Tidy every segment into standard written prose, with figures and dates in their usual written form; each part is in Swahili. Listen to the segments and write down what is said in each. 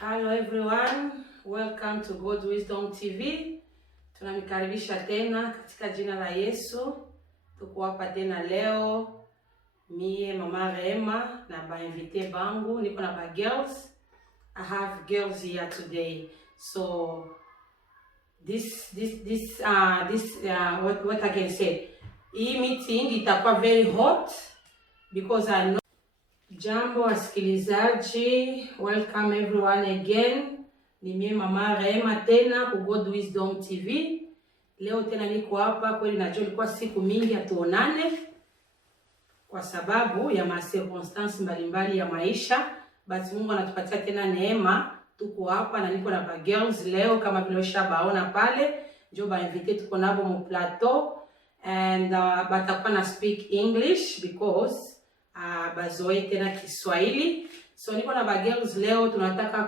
Hello everyone, welcome to God Wisdom TV. Tunamikaribisha tena katika jina la Yesu. Tuko hapa tena leo, mie Mama Rema na bainvite bangu, niko na ba girls. I have girls here today. So what I can say. Hii meeting itakuwa very hot because I know. Jambo wasikilizaji, welcome everyone again. Ni mie Mama Rema tena ku God Wisdom TV. Leo tena niko hapa, kweli najua ilikuwa siku mingi hatuonane kwa sababu ya circumstances mbalimbali ya maisha. Basi Mungu anatupatia tena neema, tuko hapa na niko na ba girls leo kama vile ushabaona pale. Ndio ba invite tuko nabo mu plateau and batakuwa na speak English because bazoe tena Kiswahili. So niko na ba girls leo, tunataka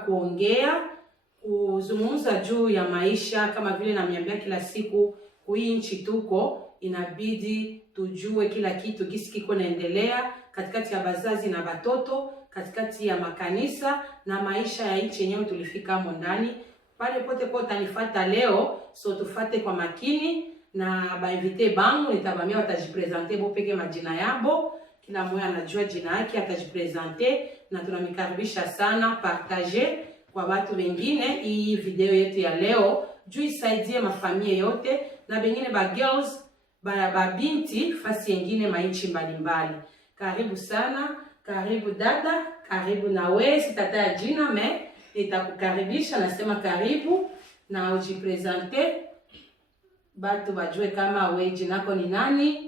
kuzungumza juu ya maisha. Kama vile namiambia kila siku, hii nchi tuko inabidi tujue kila kitu gisi kiko naendelea katikati ya bazazi na batoto, katikati ya makanisa na maisha ya nchi yenyewe tulifika hapo ndani. Pale pote utanifuata leo, so tufate kwa makini na ba invite bangu nitabamia watajipresenter bo peke majina yabo. Kila mmoja anajua jina yake, atajipresenter na tunamikaribisha sana. Partage kwa watu wengine hii video yetu ya leo juu isaidie mafamilia yote na bengine ba girls ba binti fasi nyingine mainchi mbalimbali. Karibu sana, karibu dada, karibu na wewe, sitataja jina me nitakukaribisha, nasema karibu na ujipresenter batu bajue kama wewe jina lako ni nani,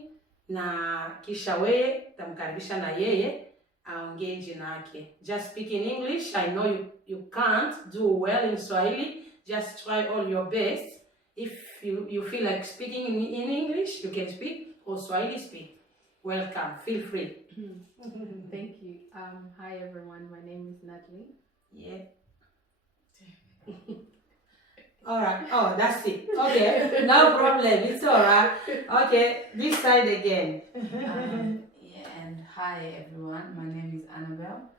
na kisha wewe tamkaribisha na yeye aongee jina yake. Just speak in English. I know you can't do well in Swahili. Just try all your best. If you feel like speaking in English, you can speak, or Swahili speak. Welcome. Feel free. Thank you. Hi everyone. My name is Natalie. Yeah. All right. Oh, that's it. Okay. No problem. It's all right. Okay. This side again. And hi everyone. My name is Annabelle.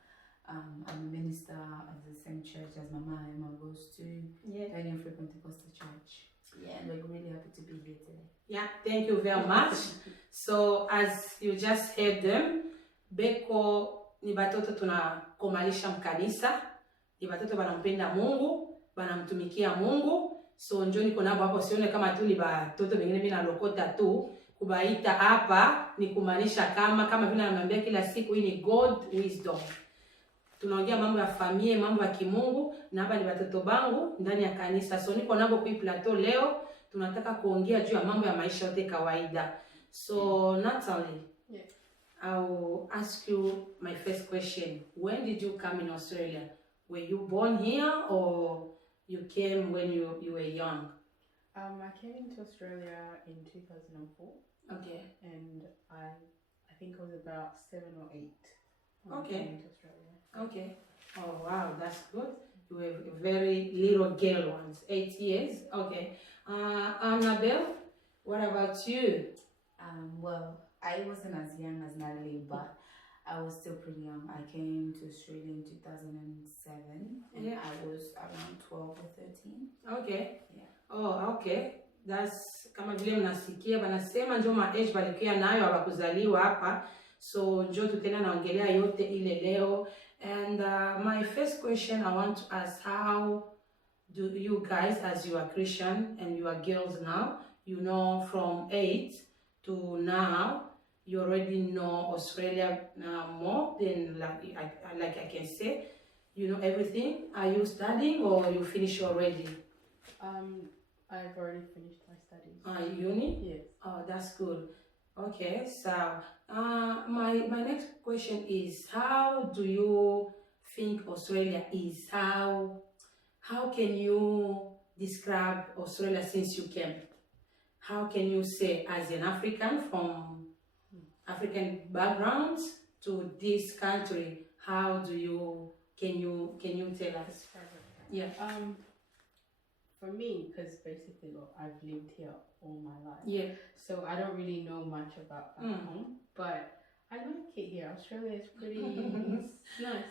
I'm a minister of the same church as Mama Emma goes to. Yeah. Daniel Free Pentecostal Church. Yeah, and we're really happy to be here today. Yeah, thank you very much. So as you just heard them, beko ni batoto tunakomalisha mkanisa, ni batoto banampenda Mungu, banamtumikia Mungu. So njoo niko nabo hapo, sione kama tu ni batoto wengine mimi nalokota tu. Kubaita hapa ni kumaanisha kama vile ananiambia kila siku, hii ni God Wisdom. Tunaongea mambo ya familia, mambo ya kimungu, na hapa ni watoto bangu ndani ya kanisa. So niko nabo kwa plateau leo, tunataka kuongea juu ya mambo ya maisha yote kawaida. So Natalie, yeah. I will ask you my first question. When did you come in Australia? Were you born here or you came when you were young? I came into Australia in 2004. Okay. And I think I was about 7 or 8 when Okay. I came into Australia. Okay. Oh wow, that's good. You were a very little girl once, 8 years. Okay. Annabelle, what about you? Well, I wasn't as young as Natalie, but I was still pretty young. I came to Australia in 2007, and Yeah. I was around 12 or 13. Okay. Yeah. Oh, okay. That's kama vile mnasikia banasema ndio age balikuwa nayo abakuzaliwa hapa. So njoo tutena naongelea yote ile leo. And my first question I want to ask, how do you guys, as you are Christian and you are girls now, you know from 8 to now, you already know Australia more than like I can say, you know everything. Are you studying or you finish already? I've already finished my studies. Uni? Yes. Oh, that's good. Okay, so my next question is, how do you think Australia is? How can you describe Australia since you came? How can you say, as an African from African background to this country, how do you can you tell us? Yeah. For me, because basically I've lived here all my life. Yeah. So I don't really know much about back home, but I like it here. Australia is pretty it's nice.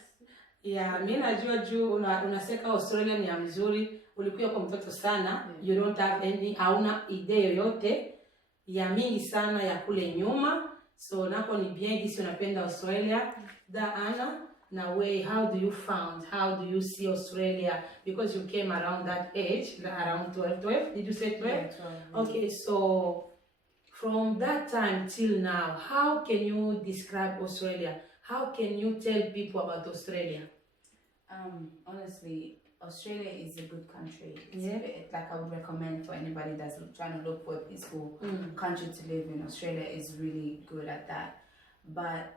Yeah, mimi najua juu unaseka Australia ni ya mzuri, ulikuwa kwa mtoto sana, you don't have any, hauna idea yoyote ya mingi sana ya kule nyuma. So nako ni bien gisi unapenda Australia. Da Anna, now how do you see Australia? Because you came around that age, around 12, did you say 12? Yeah, 12. Okay, so from that time till now, how can you describe Australia? How can you tell people about Australia? Honestly, Australia is a good country. Yeah. Like I would recommend for anybody that's trying to look for a peaceful country to live in. Australia is really good at that. But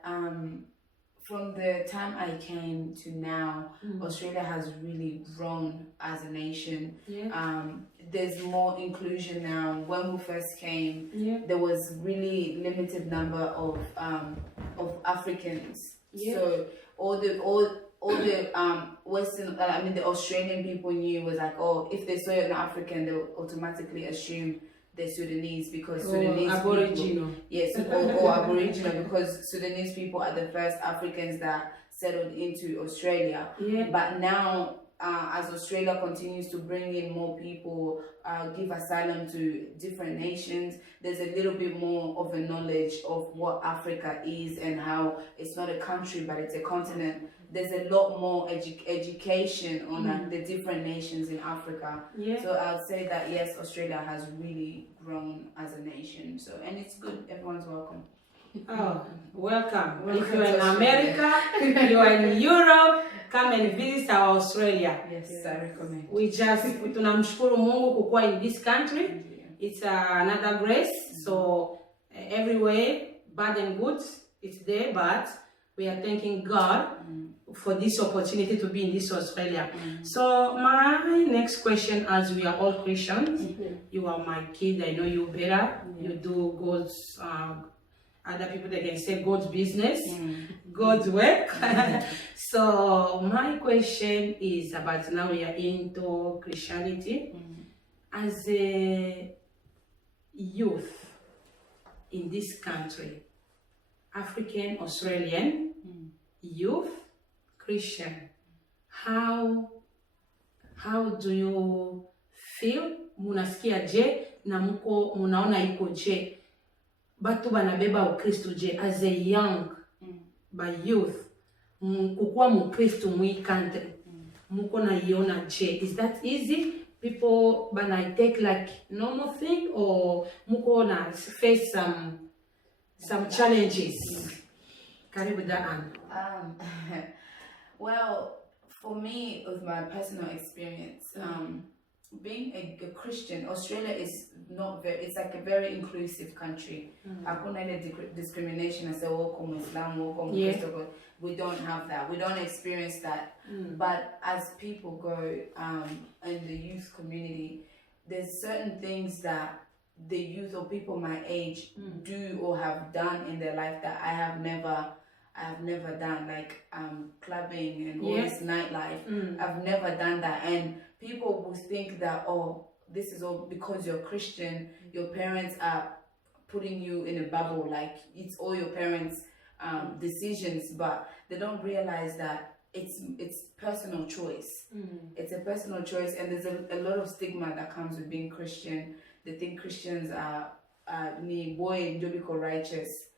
from the time I came to now, Australia has really grown as a nation. Yeah. There's more inclusion now. When we first came, Yeah. there was really limited number of Africans. Yeah. So all the Western, the Australian people knew was like, oh, if they saw an African, they would automatically assume they're Sudanese because Sudanese Aboriginal. people, yes, or Aboriginal because Sudanese people are the first Africans that settled into Australia. Yeah. But now, as Australia continues to bring in more people, give asylum to different nations, there's a little bit more of a knowledge of what Africa is and how it's not a country but it's a continent. There's a lot more education on the different nations in Africa. Yeah. So I would say that yes, Australia has really grown as a nation. So, and it's good. Everyone's welcome. Oh, welcome. Welcome If you're in to America, if you're in Europe, come and visit our Australia. Yes, I recommend. We tunamshukuru Mungu kukuwa in this country. It's another grace. So everywhere, bad and good, it's there. But we are thanking God for this opportunity to be in this Australia. So my next question, as we are all Christians, you are my kid. I know you better. You do God's. Other people that can say God's business, God's work. So my question is about now we are into Christianity. As a youth in this country, African, Australian, youth, Christian, how do you feel? Munasikia je na munaona iko je? Batu banabeba Ukristo je as a young by youth kukuwa mukristo mwi country muko na iona je? Is that easy? People bana take like normal thing or muko na face some challenges? Karibu Daan. Well, for me, with my personal experience, being a Christian, Australia is not very, it's like a very inclusive country. Hakuna ile discrimination as a welcome Islam, welcome Christian. We don't have that. We don't experience that. But as people go in the youth community, there's certain things that the youth or people my age do or have done in their life that I have never done, like clubbing and all this nightlife. I've never done that, and people will think that, oh, this is all because you're Christian, your parents are putting you in a bubble, like it's all your parents' decisions, but they don't realize that it's personal choice. It's a personal choice, and there's a lot of stigma that comes with being Christian. They think Christians are boy and righteous,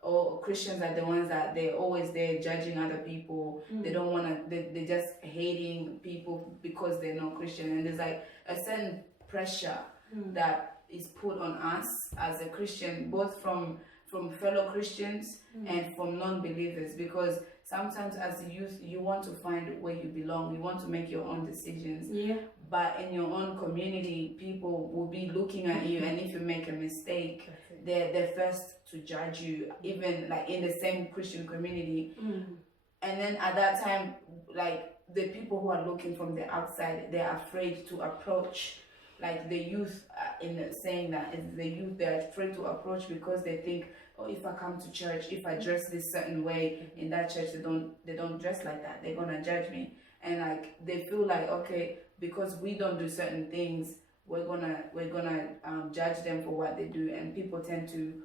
or Christians are the ones that they're always there judging other people. They don't want to, they're just hating people because they're not Christian. And there's like a certain pressure that is put on us as a Christian, both from fellow Christians and from non-believers, because sometimes as a youth you want to find where you belong, you want to make your own decisions, but in your own community people will be looking at you, and if you make a mistake they're first to judge you, even like in the same Christian community. And then at that time, like the people who are looking from the outside, they're afraid to approach like the youth, in saying that it's the youth, they're afraid to approach because they think, oh, if I come to church, if I dress this certain way in that church, they don't dress like that, they're gonna judge me. And like they feel like, okay, because we don't do certain things, we're gonna judge them for what they do, and people tend to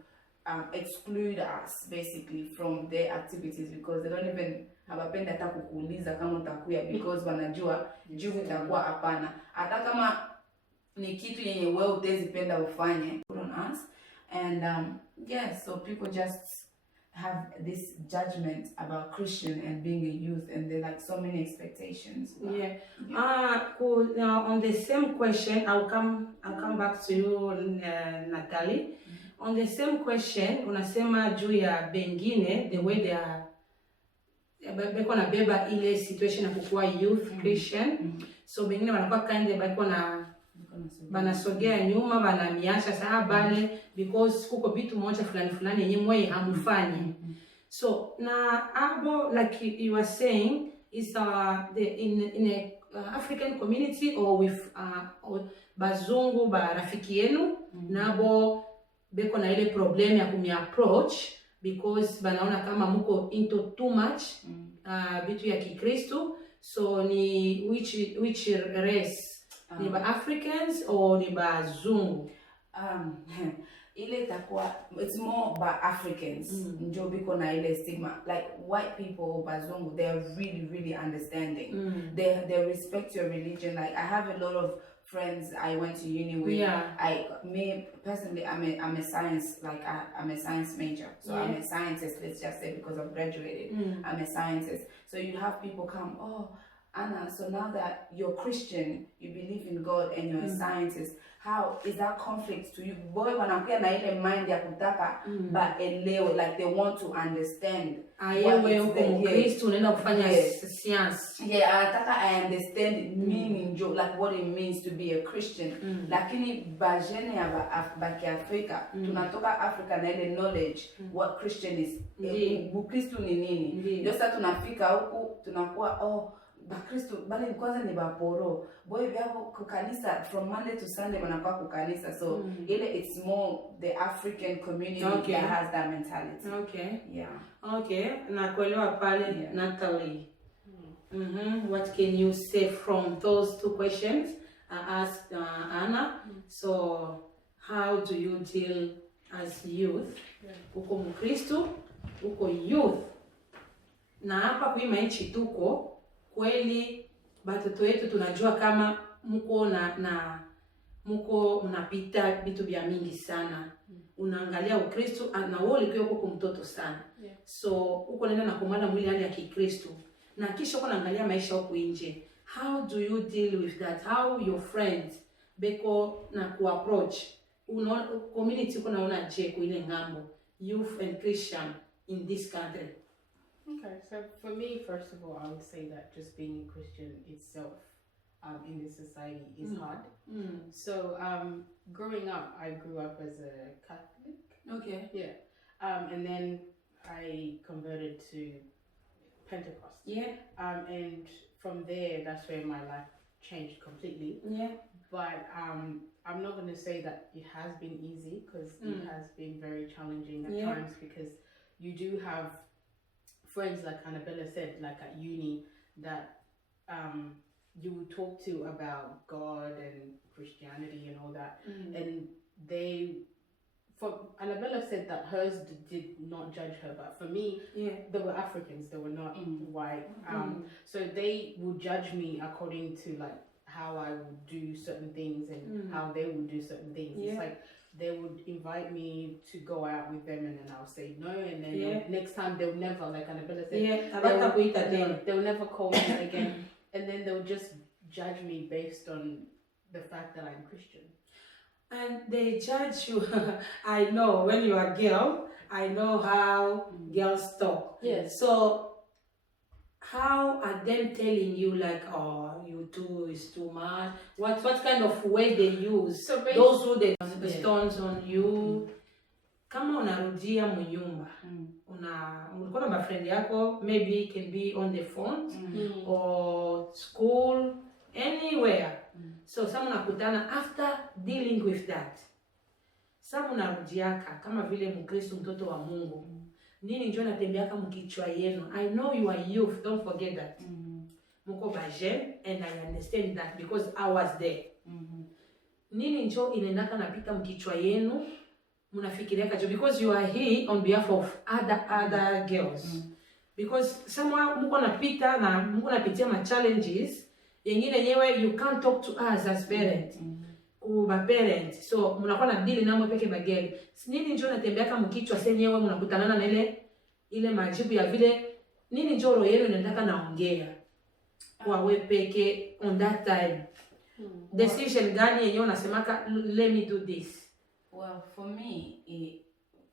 exclude us basically from their activities because they don't even hawapendi hata kukuuliza kama utakuya because wanajua jibu itakuwa hapana. Hata kama ni kitu yenye wewe utazipenda ufanye, put on us. And so people just have this judgment about Christian and being a youth, and there like so many expectations. Cool. Now on the same question, I'll come back to you, Natalie. On the same question, unasema juu ya bengine, the way they are beko na beba ile situation ya kukua youth Christian. So bengine wanakuwa kind beko na banasogea nyuma, banamiacha saa bale because kuko vitu moja fulani yenye mwe hamufanye. So na abo, like you were saying, is in a African community or with bazungu ba rafiki yenu nabo beko na ile problem ya kumi approach because banaona kama muko into too much vitu ya Kikristo. So ni which race? Ni ba Africans or ni ba zungu? Ile itakuwa it's more by Africans. Njo biko na ile stigma. Like white people, bazungu, they're really understanding. They respect your religion. Like I have a lot of friends I went to uni with. Me personally, I'm a science, like I'm a science major. So I'm a scientist, let's just say, because I've graduated. I'm a scientist. So you have people come, oh, Anna, so now that you're Christian, you believe in God and you're a scientist, how is that conflict to you? Boy, wanakuwa na ile mind ya kutaka ba elewe, like they want to understand. Ayewe uko Mkristo unaenda kufanya science. Anataka I understand meaning, like what it means to be a Christian. Lakini bajene ya baki Afrika, tunatoka Africa na ile knowledge what Christian is. Mkristo ni nini? Ndio sasa tunafika huku tunakuwa Bakristo bali kwanza ni baporo. Boy vyako kukanisa from Monday to Sunday wanakuwa kukanisa. So ile it's more the African community that has that mentality. Okay, nakuelewa pale. Natalie. What can you say from those two questions I asked Anna? So how do you deal as youth? Uko Mkristo, uko youth. Na hapa kuima nchi tuko kweli batoto wetu tunajua kama muko mnapita vitu vya mingi sana. Unaangalia Ukristo na wewe ulikuwa uko mtoto sana. So uko nenda na kumana mwili hali ya Kikristo. Na kisha uko naangalia maisha huko nje. How do you deal with that? How your friends beko na ku-approach? Community uko naona je kwa ile ngambo? Youth and Christian in this country. Okay, so for me, first of all, I would say that just being a Christian itself in this society is hard. So growing up, I grew up as a Catholic. Okay. Yeah. And then I converted to Pentecost. Yeah. And from there, that's where my life changed completely. Yeah. But I'm not going to say that it has been easy, because it has been very challenging at times, because you do have friends, like Annabella said, like at uni, that you would talk to about God and Christianity and all that, and Annabella said that hers did not judge her, but for me, they were Africans, they were not white, so they would judge me according to like how I would do certain things and how they would do certain things. It's like they would invite me to go out with them, and then I'll say no, and then next time they'll never, like Annabella said, they'll never call me again, and then they'll just judge me based on the fact that I'm Christian. And they judge you. I know when you are a girl, I know how girls talk. Yes. So how are them telling you like, oh, you do is too much? What kind of way they use? So those who they stones on you. Kama unarudia munyumba, ulikuwa na bafriend yako, maybe it can be on the phone or school, anywhere. So some unakutana after dealing with that. Some unarudiaka kama vile Mkristo mtoto wa Mungu. Nini njoo natembeaka mkichwa yenu? I know you are youth, don't forget that. Muko baje, and I understand that because I was there. Nini njoo inaendaka napita mkichwa yenu? Munafikiriaka jo because you are here on behalf of other girls. because someone mko napita na mko napitia ma challenges yengine yenyewe you can't talk to us as parents. Kuba parents. So mnakuwa na deal nao peke bageli. Nini njoo natembea kama mkichwa senyewe mnakutana na ile majibu ya vile nini njoo roho yenu inataka naongea. Kwa wewe peke on that time. Decision gani yenyewe unasemaka let me do this? Well, for me,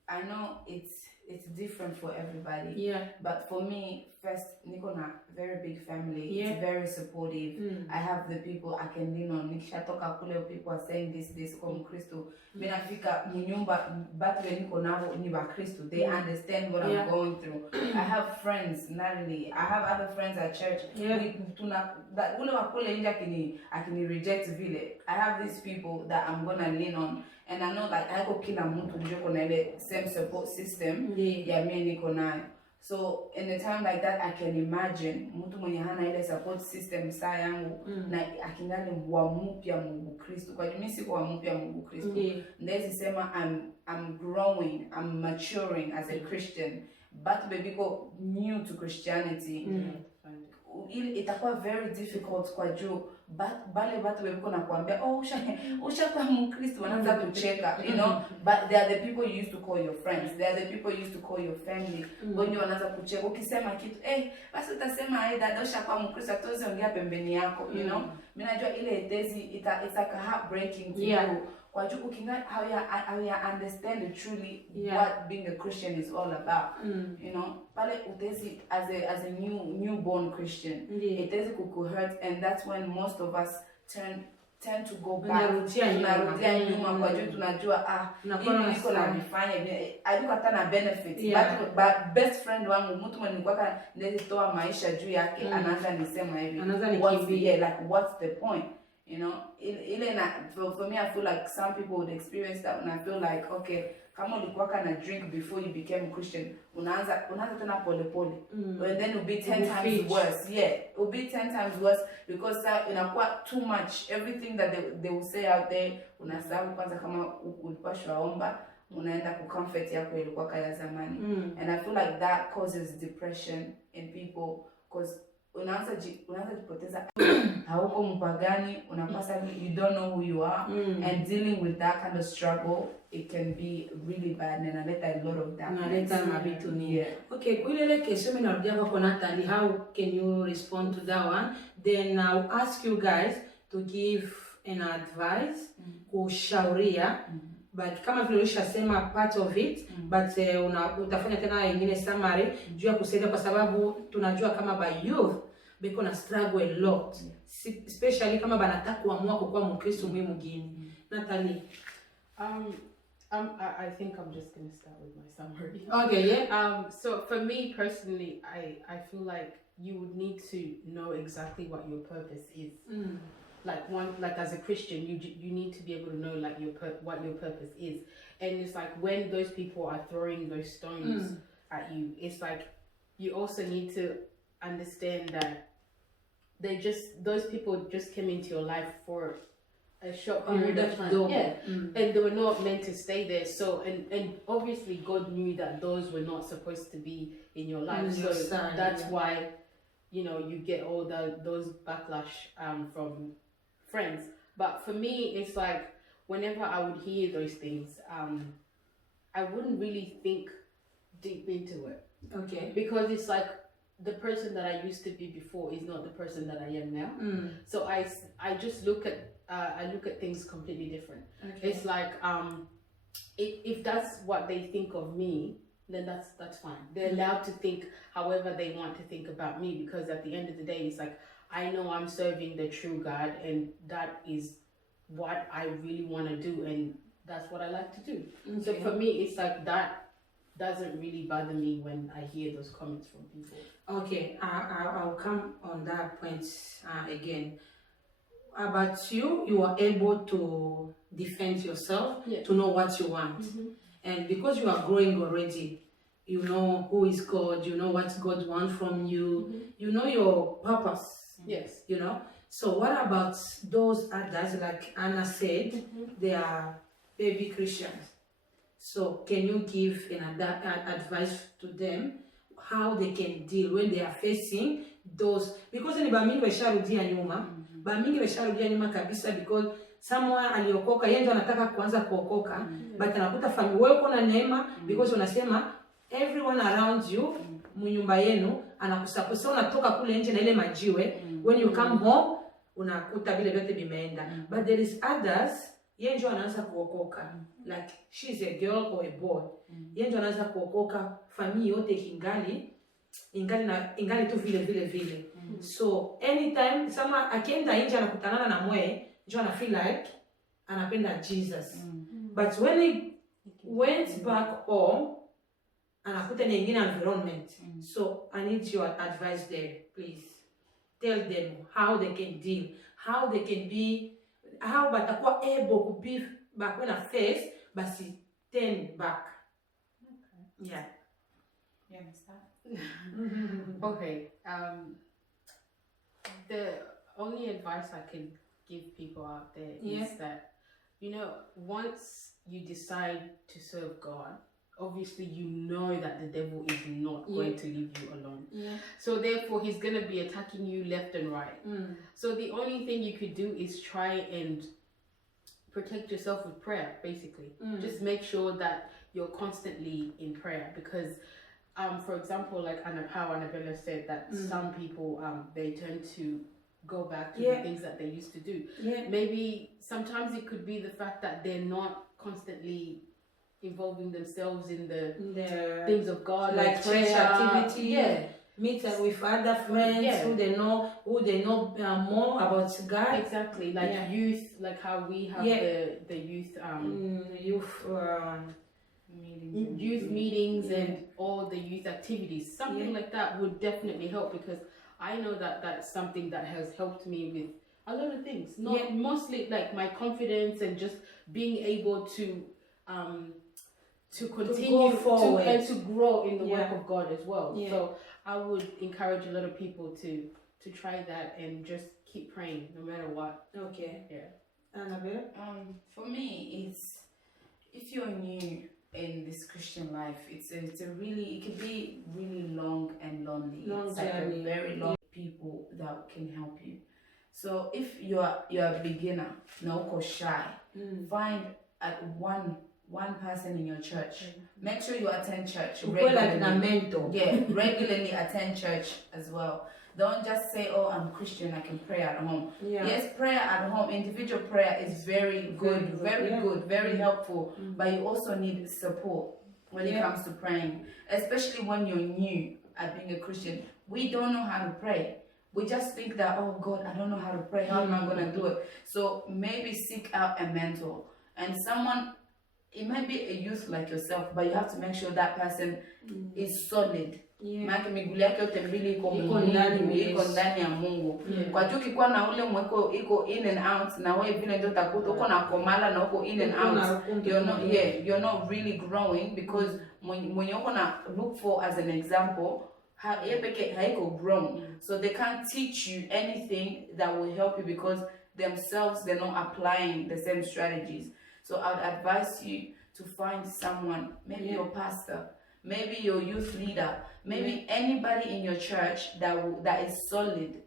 I know it's different for everybody. Yeah. But for me, first, Nikona, very big family. Yeah. It's very supportive. I have the people I can lean on. Nikishatoka kule people are saying this come Kristo. Mina fika munyumba batu niko nabo ni ba Kristo. They understand what I'm going through. I have friends, not really. I have other friends at church. Ule wa kule nje akini reject vile. I have these people that I'm gonna lean on. And I know like I go kila mtu njoko na ile same support system ya mimi niko nayo. So in a time like that I can imagine mtu mwenye hana ile support system saa yangu na akingali wa mpya Mungu Kristo. Kwa mimi siko wa mpya Mungu Kristo. Ndezi sema I'm growing, I'm maturing as a Christian. But baby go new to Christianity. Itakuwa very difficult kwa juu bale watu webiko na kuambia usha kwa Mkristo wanaanza kucheka, you know, but they are the people you used to call your friends, they are the people you used to call your family. Wengi wanaanza kucheka ukisema kitu basi utasema dada usha kwa Mkristo atoze ongea pembeni yako, you know. Mimi najua ile tezi it's like a heartbreaking to you. Kwa juu ukinga how you understand truly what being a Christian is all about, you know. Pale utezi as a newborn Christian, itezi kukuhurt, and that's when most of us tend to go back. Tunarudia nyuma kwa juu tunajua hii niko na nifanya alikuwa hata na benefits, but best friend wangu mtu mwenye nilikuwa nilitoa maisha juu yake anaanza nisema hivi like what's the point, you know. For me I feel like some people would experience that, and I feel like okay, kama ulikuwa kana drink before you became a Christian, unaanza tena pole pole, and then it will be 10 times worse. It will be 10 times worse because inakuwa too much. Everything that they will say out there, unasahau kwanza kama ulikuwa shaomba, unaenda ku comfort yako ilikuwa kaya zamani. And I feel like that causes depression in people because unaanza jipoteza hauko mpagani, unapasa you don't know who you are, and dealing with that kind of struggle it can be really bad, and inaleta a lot of that. Inaleta mabitu ni. Okay, kuile kesho mimi narudia kwa Natalie, how can you respond to that one? Then I'll ask you guys to give an advice, kushauria, but kama vile ulishasema part of it, but utafanya tena nyingine summary juu ya kusaidia, kwa sababu tunajua kama by youth beko na struggle a lot, especially kama banataka kuamua kuwa Mkristo mwingine. Natalie. I think I'm just gonna start with my summary. Okay, yeah. So for me personally, I feel like you would need to know exactly what your purpose is. Like as a Christian, you need to be able to know like what your purpose is. And it's like when those people are throwing those stones at you, it's like you also need to understand that those people just came into your life for a short period of time. And they were not meant to stay there. So and obviously God knew that those were not supposed to be in your life. So that's why, you know, you get all those backlash from friends. But for me, it's like whenever I would hear those things, I wouldn't really think deep into it. Okay. Because it's like the person that I used to be before is not the person that I am now. So I just look at things completely different. Okay. It's like if that's what they think of me, then that's fine. They're allowed to think however they want to think about me, because at the end of the day, it's like I know I'm serving the true God, and that is what I really want to do, and that's what I like to do. Okay. So for me, it's like that doesn't really bother me when I hear those comments from people. Okay, I'll come on that point again. About you are able to defend yourself, to know what you want. And because you are growing already, you know who is God, you know what God wants from you, you know your purpose. Yes. You know? So what about those others, like Anna said, they are baby Christians. So can you give an advice to them? how they can deal when they are facing those, because ni bamingi besharudia nyuma, bamingi besharudia nyuma kabisa, because someone aliokoka yeye ndo anataka kuanza kuokoka, but anakuta family wewe uko na neema, because unasema everyone around you mnyumba yenu anakusaposa, unatoka kule nje na ile majiwe, when you come home unakuta vile vyote vimeenda. But there is others yeye ndo anaanza kuokoka, like she's a girl or a boy, yeye ndo anaanza kuokoka, family yote ingali tu vile. So anytime sama akienda nje anakutanana na mwe, ndio ana feel like anapenda Jesus. But when he went back home anakuta ni ingine environment. So I need your advice there, please. Tell them how they can deal, how they can be, how batakuwa able to be back when a face, but turn back. Okay. Yeah. You understand? Okay. The only advice I can give people out there is that, you know, once you decide to serve God, obviously you know that the devil is not going to leave you alone. So therefore he's going to be attacking you left and right. So the only thing you could do is try and protect yourself with prayer, basically. Just make sure that you're constantly in prayer, because for example, like how Annabella said that some people they tend to go back to the things that they used to do. Maybe sometimes it could be the fact that they're not constantly involving themselves in the things of God, like church activity, meeting with other friends who they know more about God. Exactly, like youth, like how we have the youth meetings and all the youth activities. Something like that would definitely help, because I know that that's something that has helped me with a lot of things. Not mostly like my confidence and just being able to continue and to grow in the work of God as well. So I would encourage a lot of people to try that and just keep praying no matter what. Okay. Yeah. Annabelle? For me, it's, if you're new in this Christian life, it could be really long and lonely. It's like a very long people that can help you. So if you're a beginner, no shy, find at one person in your church. Make sure you attend church regularly. Regularly attend church as well. Don't just say, oh, I'm Christian, I can pray at home. Yes, prayer at home, individual prayer is very good, very helpful, but you also need support when it comes to praying, especially when you're new at being a Christian. We don't know how to pray. We just think that, oh God, I don't know how to pray, how am I going to do it? So maybe seek out a mentor and someone. It might be a youth like yourself, but you have to make sure that person is solid. Miguu yake yote mbili iko ndani ya Mungu. Kwa juu ukikuwa na ule mweko iko in and out, na wewe vile ndio utakuta uko na komala na uko in and out, you're not really growing, because mwenye uko na look for as an example, haiko grown. So they can't teach you anything that will help you, because themselves they're not applying the same strategies. So I would advise you to find someone, maybe your pastor, maybe your youth leader, maybe anybody in your church that is solid.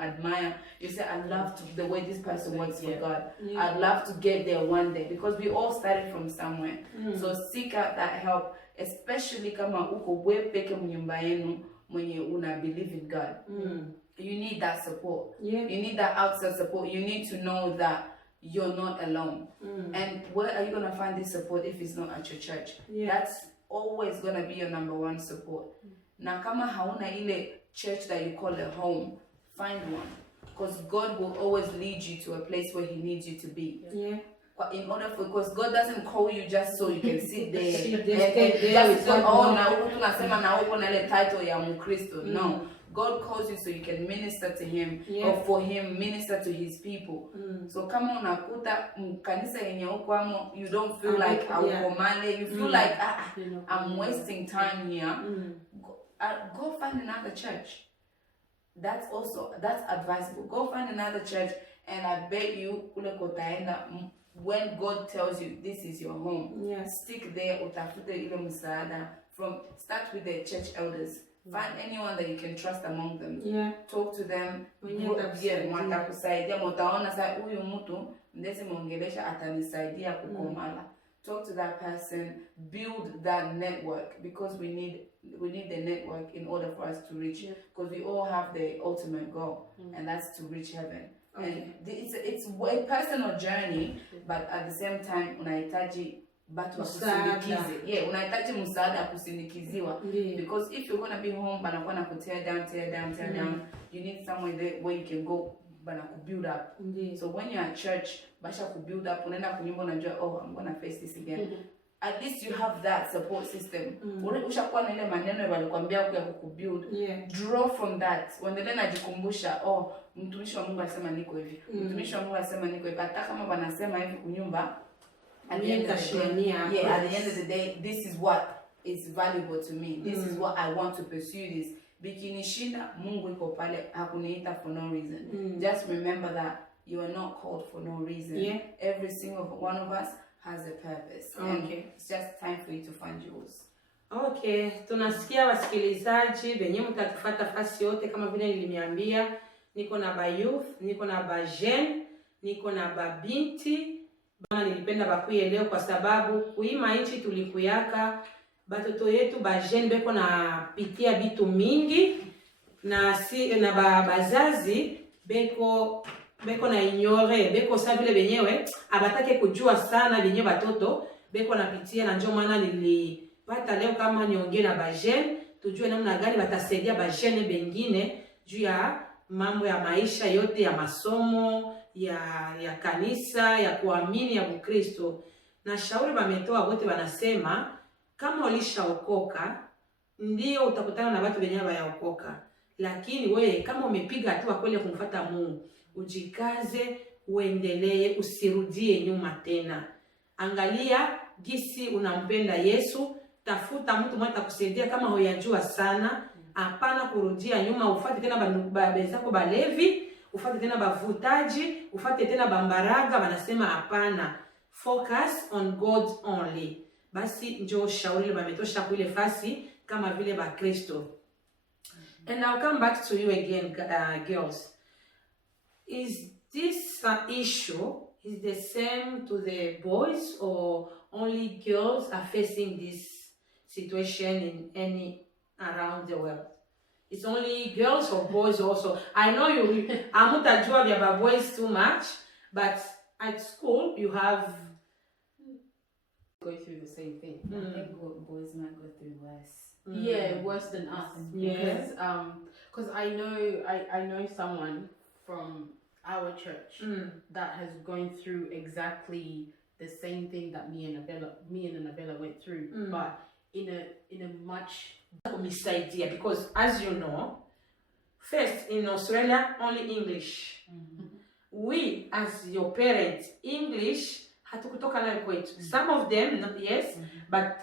Admire. You say, I love the way this person works for God. I'd love to get there one day, because we all started from somewhere. So seek out that help, especially kama uko peke mnyumba yenu mwenye una believe in God. You need that support. You need that outside support. You need to know that you're not alone. And where are you going to find this support if it's not at your church? That's always going to be your number one support. Na kama hauna ile church that you call a home, find one, because God will always lead you to a place where he needs you to be. In order for, because God doesn't call you just so you can sit there and just na title ya Mkristo. No. God calls you so you can minister to him, or for him minister to his people. So kama unakuta kanisa yenye uko amo, you don't feel like aukomale, you feel like I'm wasting time here. Go find another church. That's advisable. Go find another church, and I bet you when God tells you this is your home, stick there, utafute ile msaada Start with the church elders. Find anyone that you can trust among them. Yeah. Talk to them. Mwatakusaidia, mtaona sasa huyu mtu ndezi muongelesha atanisaidia kukomala. Talk to that person, build that network, because we need the network in order for us to reach, because we all have the ultimate goal, and that's to reach heaven. And it's a personal journey, but at the same time unahitaji batu wakusindikize. Yeah, unahitaji msaada kusindikiziwa, because if you're gonna be home banakuwa na tear down, you need somewhere there where you can go bana build up. So when you're at church basha build up, unaenda kunyumba unajua, oh, I'm gonna face this again. At least you have that support system. Ushakuwa na ile maneno walikwambia ya kukubuild. Draw from that. Uendelee najikumbusha, oh, mtumishi wa Mungu alisema niko hivi. Mtumishi wa Mungu alisema niko hivi. Hata kama wanasema hivi kunyumba, at the end of the day, this is what is valuable to me. This is what I want to pursue this. Bikinishinda, Mungu iko pale, hakuniita for no reason. Just remember that you are not called for no reason. Every single one of us has a purpose. And it's just time for you to find yours. Okay, tunasikia wasikilizaji wenye mtatufuata fasi yote kama vile nilimiambia, niko na ba youth, niko na ba jeune, niko na ba binti. Bana nilipenda bakuye leo kwa sababu kuima nchi tulikuyaka batoto yetu ba jeune beko na pitia bitu mingi na bazazi beko na ignore, beko sa vile benyewe abatake kujua sana benye batoto beko na pitia, na njoo maana nilipata leo kama niongee na ba jeune tujue namna gani batasaidia ba jeune bengine juu ya mambo ya maisha yote ya masomo ya kanisa ya kuamini ya Ukristo. Na shauri bametoa wote wanasema kama ulishaokoka ndio utakutana na watu wenye hawayaokoka, lakini wewe kama umepiga hatua kweli kumfuata Mungu, ujikaze, uendelee, usirudie nyuma tena. Angalia gisi unampenda Yesu, tafuta mtu mmoja atakusaidia kama huyajua sana. Hapana kurudia nyuma, ufuate tena babezako balevi, ufuate tena bavutaji, ufuate tena bambaraga. Wanasema hapana, focus on God only. Basi njoo shauri bametosha kuile fasi kama vile ba Kristo. And I'll come back to you again, girls. Is this issue is the same to the boys, or only girls are facing this situation in any around the world? It's only girls or boys also? I know you amutajua vya boys too much, but at school you have go through the same thing. I think boys might go through worse. Yeah, worse than us. Because I know someone from our church that has gone through exactly the same thing that me and Annabella went through, but in a much misidea, because as you know, first in Australia only English. We as your parents, English hatukutoka nayo kwetu. Some of them yes, but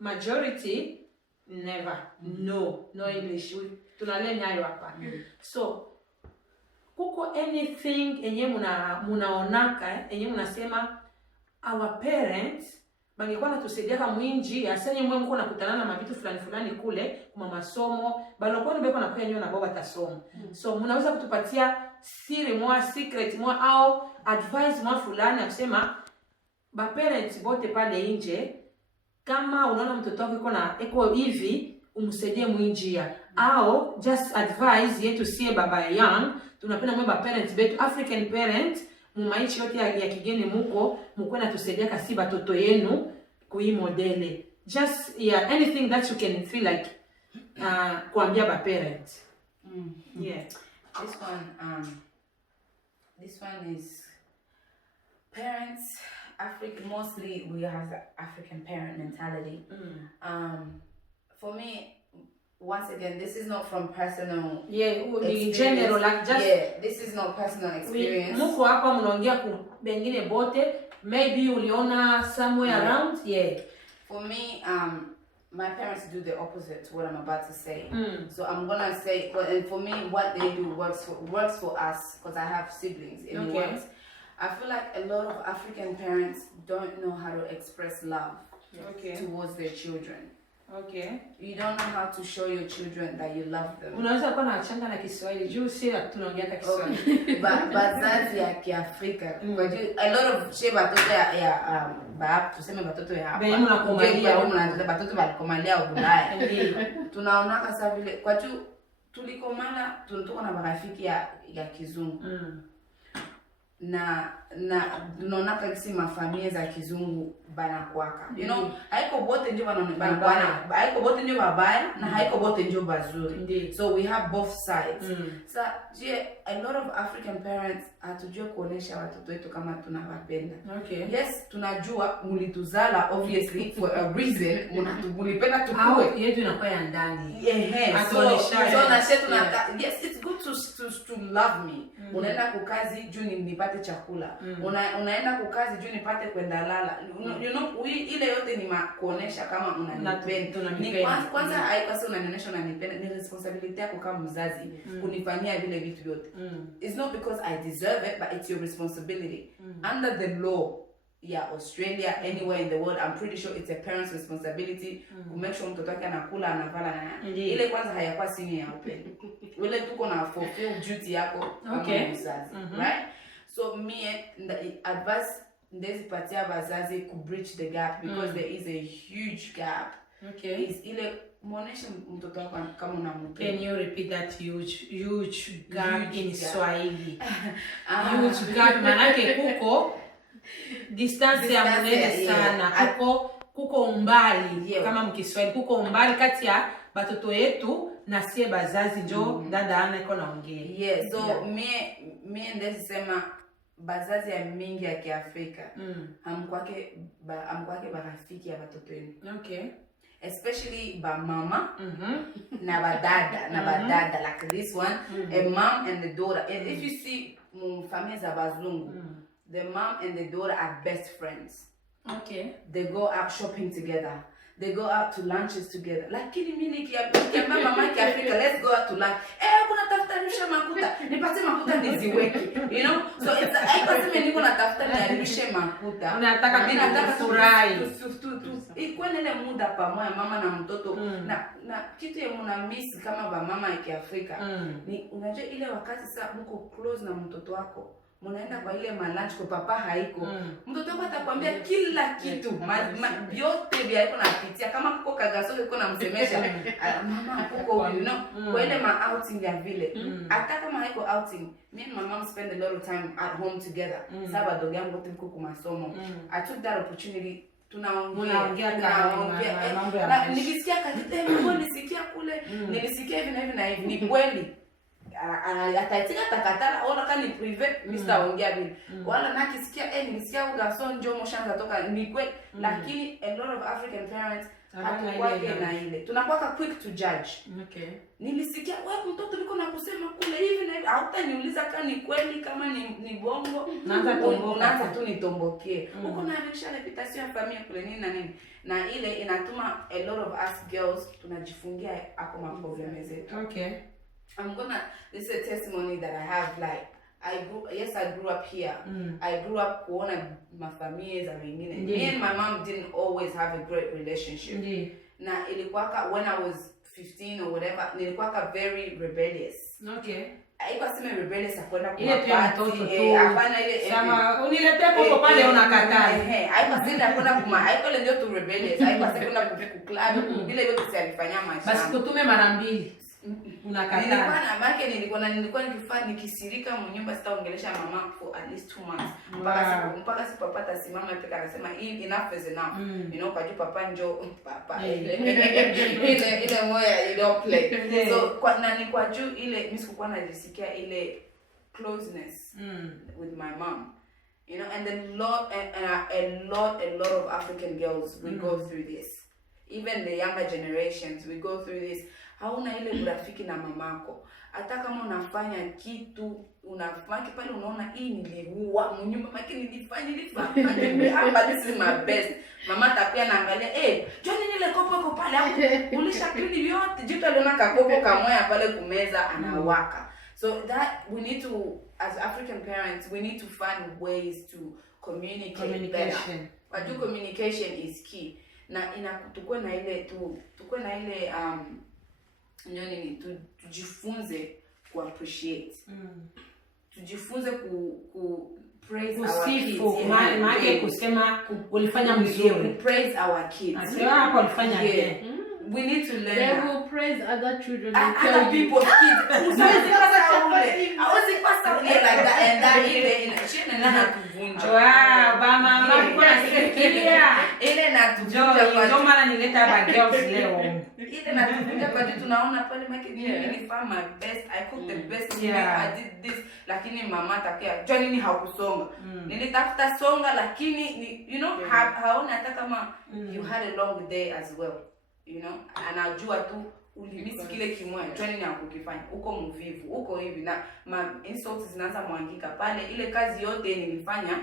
majority never. No English. Tunalenya nayo hapa. So kuko anything enye munaonaka enye munasema our parents bangekuwa natusaidia kama mwinji asenye mwe mko nakutana na mabitu fulani kule kuma masomo balikuwa nibeko na kuya na baba tasomo. So munaweza kutupatia siri mwa secret mwa au advice mwa fulani akisema ba parents bote pale nje, kama unaona mtoto wako iko hivi umsaidie mwinjia, au just advice yetu sie baba young tunapenda mwe ba parents betu African parents mumaichi yote ya kigeni muko na tusaidia kasi batoto yenu kui modele. Just anything that you can feel like kuambia ba parents. This one is parents. Mostly we have the African parent mentality. For me, once again, this is not from personal in general, like just this is not personal experience. Muko hapa mnaongea ku bengine bote, maybe uliona somewhere around. For me, my parents do the opposite to what I'm about to say. So I'm gonna say, and for me, what they do works for us, because I have siblings in the works. I feel like a lot of African parents don't know how to express love towards their children. Okay. You don't know how to show your children that you love them. Unaweza kuwa na changa na Kiswahili juu si tunaongea kwa Kiswahili. Bazazi ya Kiafrika. Kwa juu a lot of batoto ya tuseme batoto ya hapa. Beni mnakomalia batoto balikomalia Ulaya. Tunaona kasa vile kwa juu tulikomala tunatoka na marafiki ya kizungu. Na tunaona kama mafamilia za kizungu banakuwaka. You know, haiko bote ndio banaonekana. Haiko bote ndio babaya na haiko bote ndio bazuri. So we have both sides. So a lot of African parents hatujua kuonesha watoto wetu kama tunawapenda. Okay. Yes, tunajua mulituzala obviously for a reason. Mulipenda tukue. Yetu inakuwa ya ndani. So na shetu yes, it's good to love me. Unaenda kukazi juu nipate chakula. Unaenda kukazi juu nipate kwenda lala. You know, ile yote ni kuonesha kama unanipenda. Kwanza haikasi unanionyesha unanipenda, ni responsibility yako kama mzazi kunifanyia vile vitu vyote. It's not because I deserve it, but it's your responsibility. Under the law, Australia, anywhere in the world, I'm pretty sure it's a parent's responsibility to make sure mtoto wake anakula, anavala na ile kwanza hayakuwa sini ya upendo. Wale tuko na fulfill duty yako kama mzazi, right? So me advice ndezi patia wazazi ku bridge the gap because there is a huge gap. Okay. Is ile muoneshe mtoto wako kama unampenda. Can you repeat that huge gap in Swahili? Huge gap manake kuko distance ya mnene sana. Kuko umbali kama mkiswahili kuko umbali kati ya batoto yetu na sie bazazi njo dada ana iko naongea. Yes, so me ndezi sema bazazi ya mingi ya Kiafrika amkwake barafiki ya batoto yenu. Okay. Especially ba mama na badada like this one, a mom and the daughter. And if you see families za bazungu, the mom and the daughter are best friends. Okay. They go out shopping together. They go out to lunches together. Lakini mimi nikiambia mama Kiafrika, let's go out to lunch. Kuna tafuta nisha makuta. Nipate makuta niziweke. You know? So it's haikosema niko natafuta niaribishe makuta. Unataka kufurahi. Ikuwe nile muda pamoja mama na mtoto. Na kitu ya muna miss kama ba mama ya Kiafrika. Ni unajua ile wakati sasa mko close na mtoto wako. Munaenda kwa ile lunch kwa papa haiko. Mtoto wako atakwambia kila kitu. Vyote vya iko napitia kama kuko kagaso iko namsemesha. Mama kuko you know kwa ile outing ya vile. Hata kama haiko outing, me and my mom spend a lot of time at home together. Saba dogo yangu tuko kwa masomo. I took that opportunity tunaongea na nikisikia katika mambo nilisikia kule, nilisikia hivi na hivi ni kweli. Ataitika takatala ona kama ni private Mr. ongea vile wala nakisikia nilisikia ugaso njo moshanza toka ni kweli lakini a lot of African parents hatukwake na ile tunakuwa quick to judge. Okay. Nilisikia wewe mtoto liko na kusema kule hivi na hivi hautaniuliza kama ni kweli kama ni bongo unaanza tu nitombokie huko na anisha reputation ya familia kule nini na nini na ile inatuma a lot of us girls tunajifungia ako ma problems zetu. Okay. This is a testimony that I have. Like, I grew up here. I grew up kuona mafamilia za wengine. Me and my mom didn't always have a great relationship. Na ilikuwaka when I was 15 or whatever, nilikuwaka very rebellious. Okay. Haikuwa sema rebellious akwenda kwa ile pia mtoto tu. Hapana ile sama uniletee popo pale unakataa. Haikuwa sema kwenda kuma haikuwa ile ndio tu rebellious. Haikuwa sema kwenda ku club vile yote si alifanya maisha. Basi kutume mara mbili. Unakataa. Nilikuwa nikisirika mnyumba sitaongelesha mama for at least 2 months. Mpaka si papa tasimama peka anasema enough is enough. You know kwa juu papa njo papa. Ile moya you don't play. So kwa juu ile mimi sikuwa najisikia ile closeness with my mom. You know, and a lot of African girls we go through this. Even the younger generations we go through this. Hauna ile urafiki na mamako. Hata kama unafanya kitu, unafanya pale unaona hii niliua, mnyumba maki nilifanya hapa this is my best. Mama tapia naangalia, Johnny nile kopo iko pale hapo. Ulisha clean yote, jitu aliona kakopo kamoya pale kumeza anawaka. So that we need to as African parents, we need to find ways to communicate better. But communication is key. na tukue na ile nini tujifunze ku appreciate. Tujifunze ku praise our kids. Maana kusema ulifanya mzuri. Praise our kids. Asema hapo ulifanya we need to learn. They will praise other children and other people's kids. I was like that, and that ile na kuvunja. Wow, mama kuna sikia. Ile na tuvunja kwa ndio maana nileta ba girls leo. Ile na tuvunja kwa nini tunaona pale make ni farm my best. I cook the best meal. I did this. Lakini mama takia, "Jua nini haukusonga?" Nilitafuta songa lakini you know haona hata kama you had a long day as well. You know, anajua tu ulimisi kile kimoja, jua nini hakukifanya, uko mvivu, uko hivi na insults zinaanza mwangika pale. Ile kazi yote nilifanya,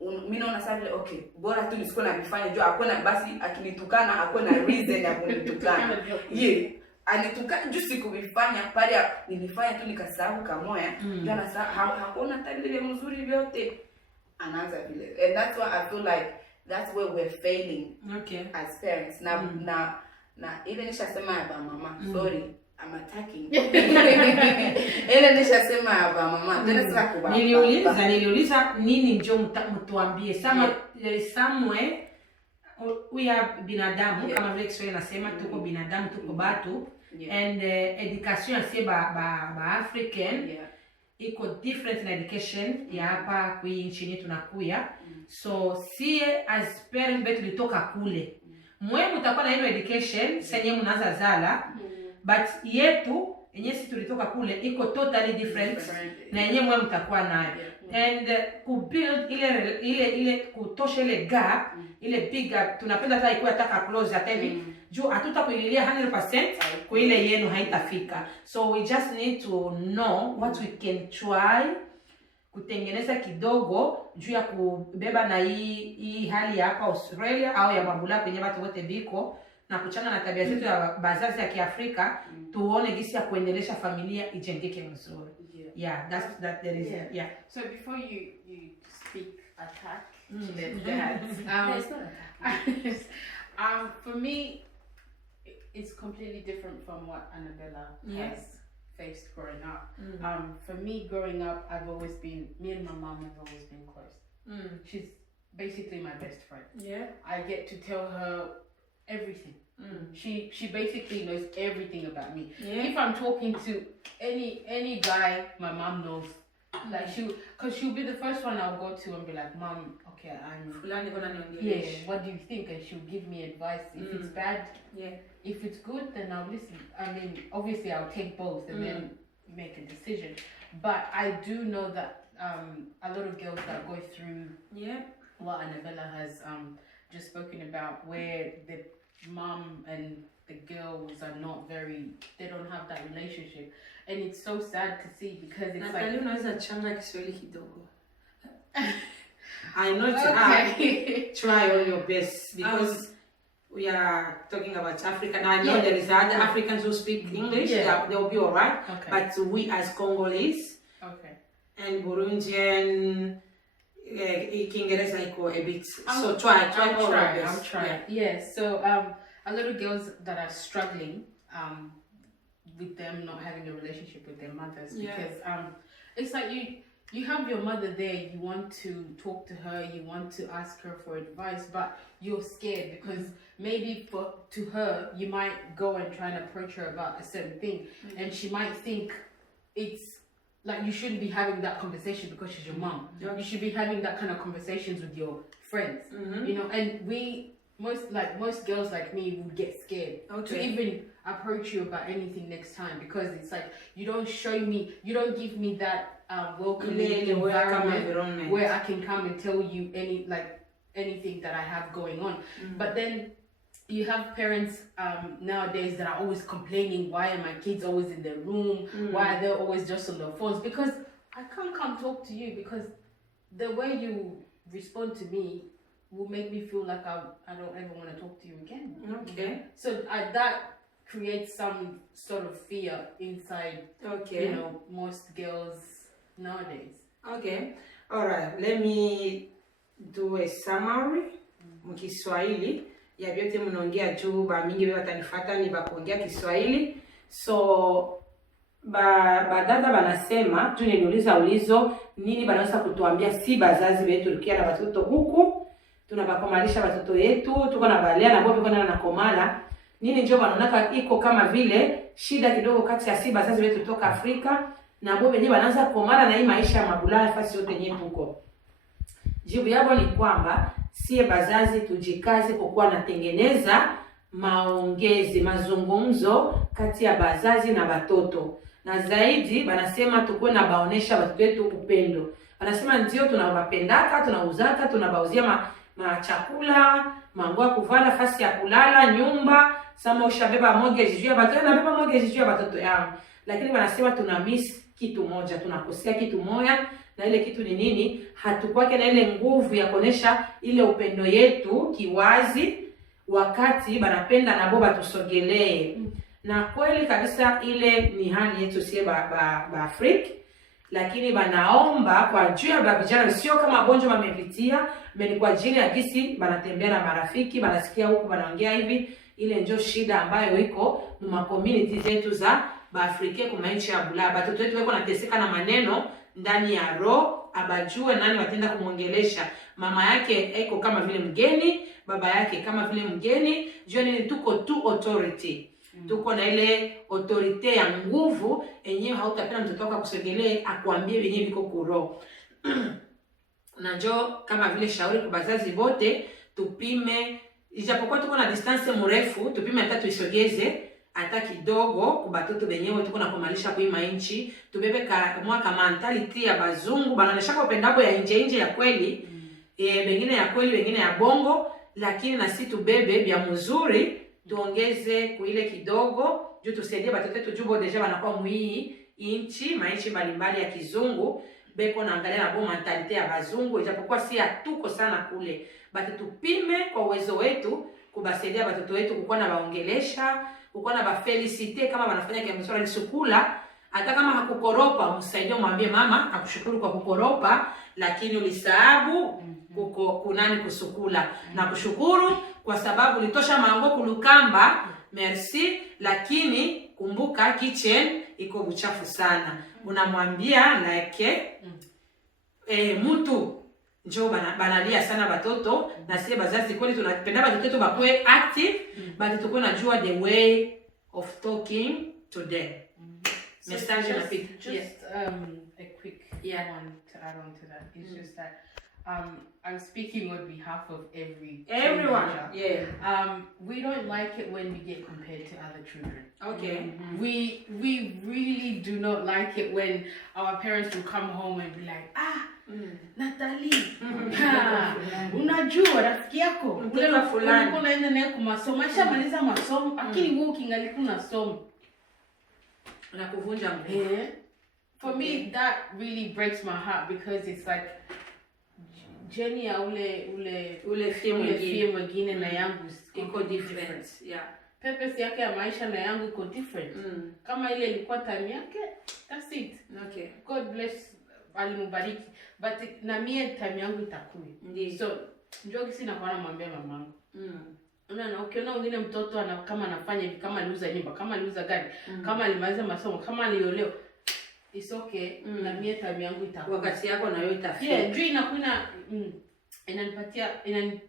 mimi naona sasa vile okay, bora tu nisiko na nifanye, jua hakuna basi akinitukana hakuna reason ya kunitukana. Anitukana juu sikuvifanya pale, nilifanya tu nikasahau kamoya, jua na sasa hakuna tabia mzuri vyote. Anaanza vile. And that's why I feel like that's where we're failing as parents. Na ile nishasema ya mama, sorry, I'm attacking. Ile nishasema ya mama, tena sasa kwa niliuliza nini ndio mtuambie somewhere we are binadamu kama vile Kiswahili nasema tuko binadamu, tuko batu and education ya ba African iko different na education ya hapa kwa nchini tunakuya. So sie as parents betu litoka kule. Mwe mtakuwa na hiyo education senye mnaanza zala, but yetu yenye sisi tulitoka kule iko totally different na yenye mwe mtakuwa nayo. And ku build ile kutosha ile gap, ile big gap tunapenda hata ikuwa taka close hata hivi juu hatutakuililia 100% kwa ile yenu haitafika. So we just need to know what we can try kutengeneza kidogo juu ya kubeba na hii hali ya hapa Australia au ya mabula kwenye watu wote biko na kuchanga na tabia zetu ya bazazi ya Kiafrika, tuone gisi ya kuendelesha familia ijengeke mzuri. That there is So before you speak attack to their dads, it's not attack. For me it's completely different from what Annabella has faced growing up. For me growing up, me and my mom have always been close. She's basically my best friend. I get to tell her everything. She basically knows everything about me. If I'm talking to any guy, my mom knows. Like she'll be the first one I'll go to and be like, "Mom, okay, what do you think?" And she'll give me advice. If it's bad, if it's good, then I'll listen. I mean, obviously I'll take both and then make a decision. But I do know that a lot of girls that go through what Annabella has just spoken about, where the mom and the girls are not they don't have that relationship, and it's so sad to see because it's I know it's try all your best because we are talking about Africa. Now I know there is other Africans who speak English, they'll be alright. But we as Congolese and Burundian, Kiingereza iko a bit. So try all your best. I'll try. Yes. So a lot of girls that are struggling with them not having a relationship with their mothers because it's like you have your mother there, you want to talk to her, you want to ask her for advice, but you're scared because maybe to her you might go and try and approach her about a certain thing and she might think it's like you shouldn't be having that conversation because she's your mom. You should be having that kind of conversations with your friends. You know, and most girls like me would get scared to even approach you about anything next time because it's like you don't give me that welcoming environment where I can come and tell you anything that I have going on. But then you have parents nowadays that are always complaining, why are my kids always in their room? Why are they always just on their phones? Because I can't come talk to you because the way you respond to me will make me feel like I don't ever want to talk to you again. So that creates some sort of fear inside you know, most girls nowadays. All right, let me do a summary Mkiswahili ya vyote mnaongea juu ba mingi wewe watanifuata ni ba kuongea Kiswahili. So badada banasema tu niliuliza ulizo nini banaweza kutuambia si bazazi wetu tukia na watoto huku tunabakomalisha watoto yetu tuko na balea na bobi kuna na komala nini njoo wanaonaka iko kama vile shida kidogo kati ya si bazazi wetu toka Afrika na bobi wenyewe wanaanza komala na hii maisha ya mabulaya nafasi yote yenyewe huko. Jibu yabo ni kwamba sie bazazi tujikaze kwa kuwa natengeneza maongezi mazungumzo kati ya bazazi na watoto. Na zaidi banasema tukue na baonesha watoto wetu upendo. Banasema ndio tunawapendaka, tunauzaka, tunabauzia chakula, manguo ya kuvala, nafasi ya kulala, nyumba, sama ushabeba Maongezi juu ya watoto na beba Maongezi juu ya watoto yangu. Lakini banasema tuna miss kitu moja, tunakosea kitu moja na ile kitu ni nini? Hatukwake na ile nguvu ya kuonesha ile upendo yetu kiwazi wakati banapenda na boba tusogelee. Na kweli kabisa ile ni hali yetu sie ba Afrika, lakini banaomba kwa juu ya vijana sio kama gonjwa wamepitia, bali kwa ajili ya gisi banatembea na marafiki, banasikia huku banaongea hivi, ile ndio shida ambayo iko mu community zetu za ba Afrika kwa nchi ya Bulaya. Watoto wetu wako nateseka na maneno ndani ya roho, abajue nani watenda kumuongelesha. Mama yake iko kama vile mgeni, baba yake kama vile mgeni, jua nini tuko tu authority. Tuko na ile autorite ya nguvu enyewe hautapenda mtoto wako akusogelee akuambie wenyewe viko kuro. Na njoo kama vile shauri kwa bazazi bote tupime ijapokuwa tuko na distance mrefu tupime hata tuisogeze hata kidogo kwa batoto wenyewe tuko na kumalisha kuima inchi tubebe mwaka mentality ya bazungu banaonesha kwa upendabo ya nje ya kweli wengine ya kweli wengine ya bongo lakini na si tubebe bya mzuri tuongeze kuile kidogo juu tusaidie batoto wetu juu deja wanakuwa muhii inchi mainchi mbalimbali ya kizungu beko naangalia na bo mentalite ya bazungu ijapokuwa si hatuko sana kule bati tupime kwa uwezo wetu kubasaidia batoto wetu kukuwa na baongelesha kukuwa na bafelicite kama wanafanya kwa msura lisukula hata kama hakukoropa msaidie mwambie mama akushukuru kwa kukoropa lakini ulisahabu kunani kusukula na kushukuru kwa sababu litosha mango kulukamba merci lakini kumbuka kitchen iko buchafu sana unamwambia like mtu njoo banalia sana watoto na sie bazazi kweli tunapenda watoto wetu bakwe active but tukue najua the way of talking to them. So just a quick one to add on to that. It's just that I'm speaking on behalf of everyone. Yeah. We don't like it when we get compared to other children. Okay. We really do not like it when our parents will come home and be like, Natalie, unajua rafiki yako mtoto fulani uko naenda naye kwa masomo ashamaliza masomo lakini wewe ukingalikuwa unasoma na kuvunja for me that really breaks my heart because it's like Jenny ya ule film mwingine na yangu iko different. Purpose yake ya maisha na yangu iko different. Kama ile ilikuwa time yake, that's it. Okay. God bless alimubariki. But na mie time yangu itakuwa. So njoo kisi nakuwa namwambia mamangu. Unaona ukiona wengine mtoto kama anafanya hivi kama aliuza nyumba, kama aliuza gari, kama alimaliza masomo, kama aliolewa. It's okay. Na mie time yangu itakuwa. Wakati yako na wewe itafika. Yeah, juu inakuwa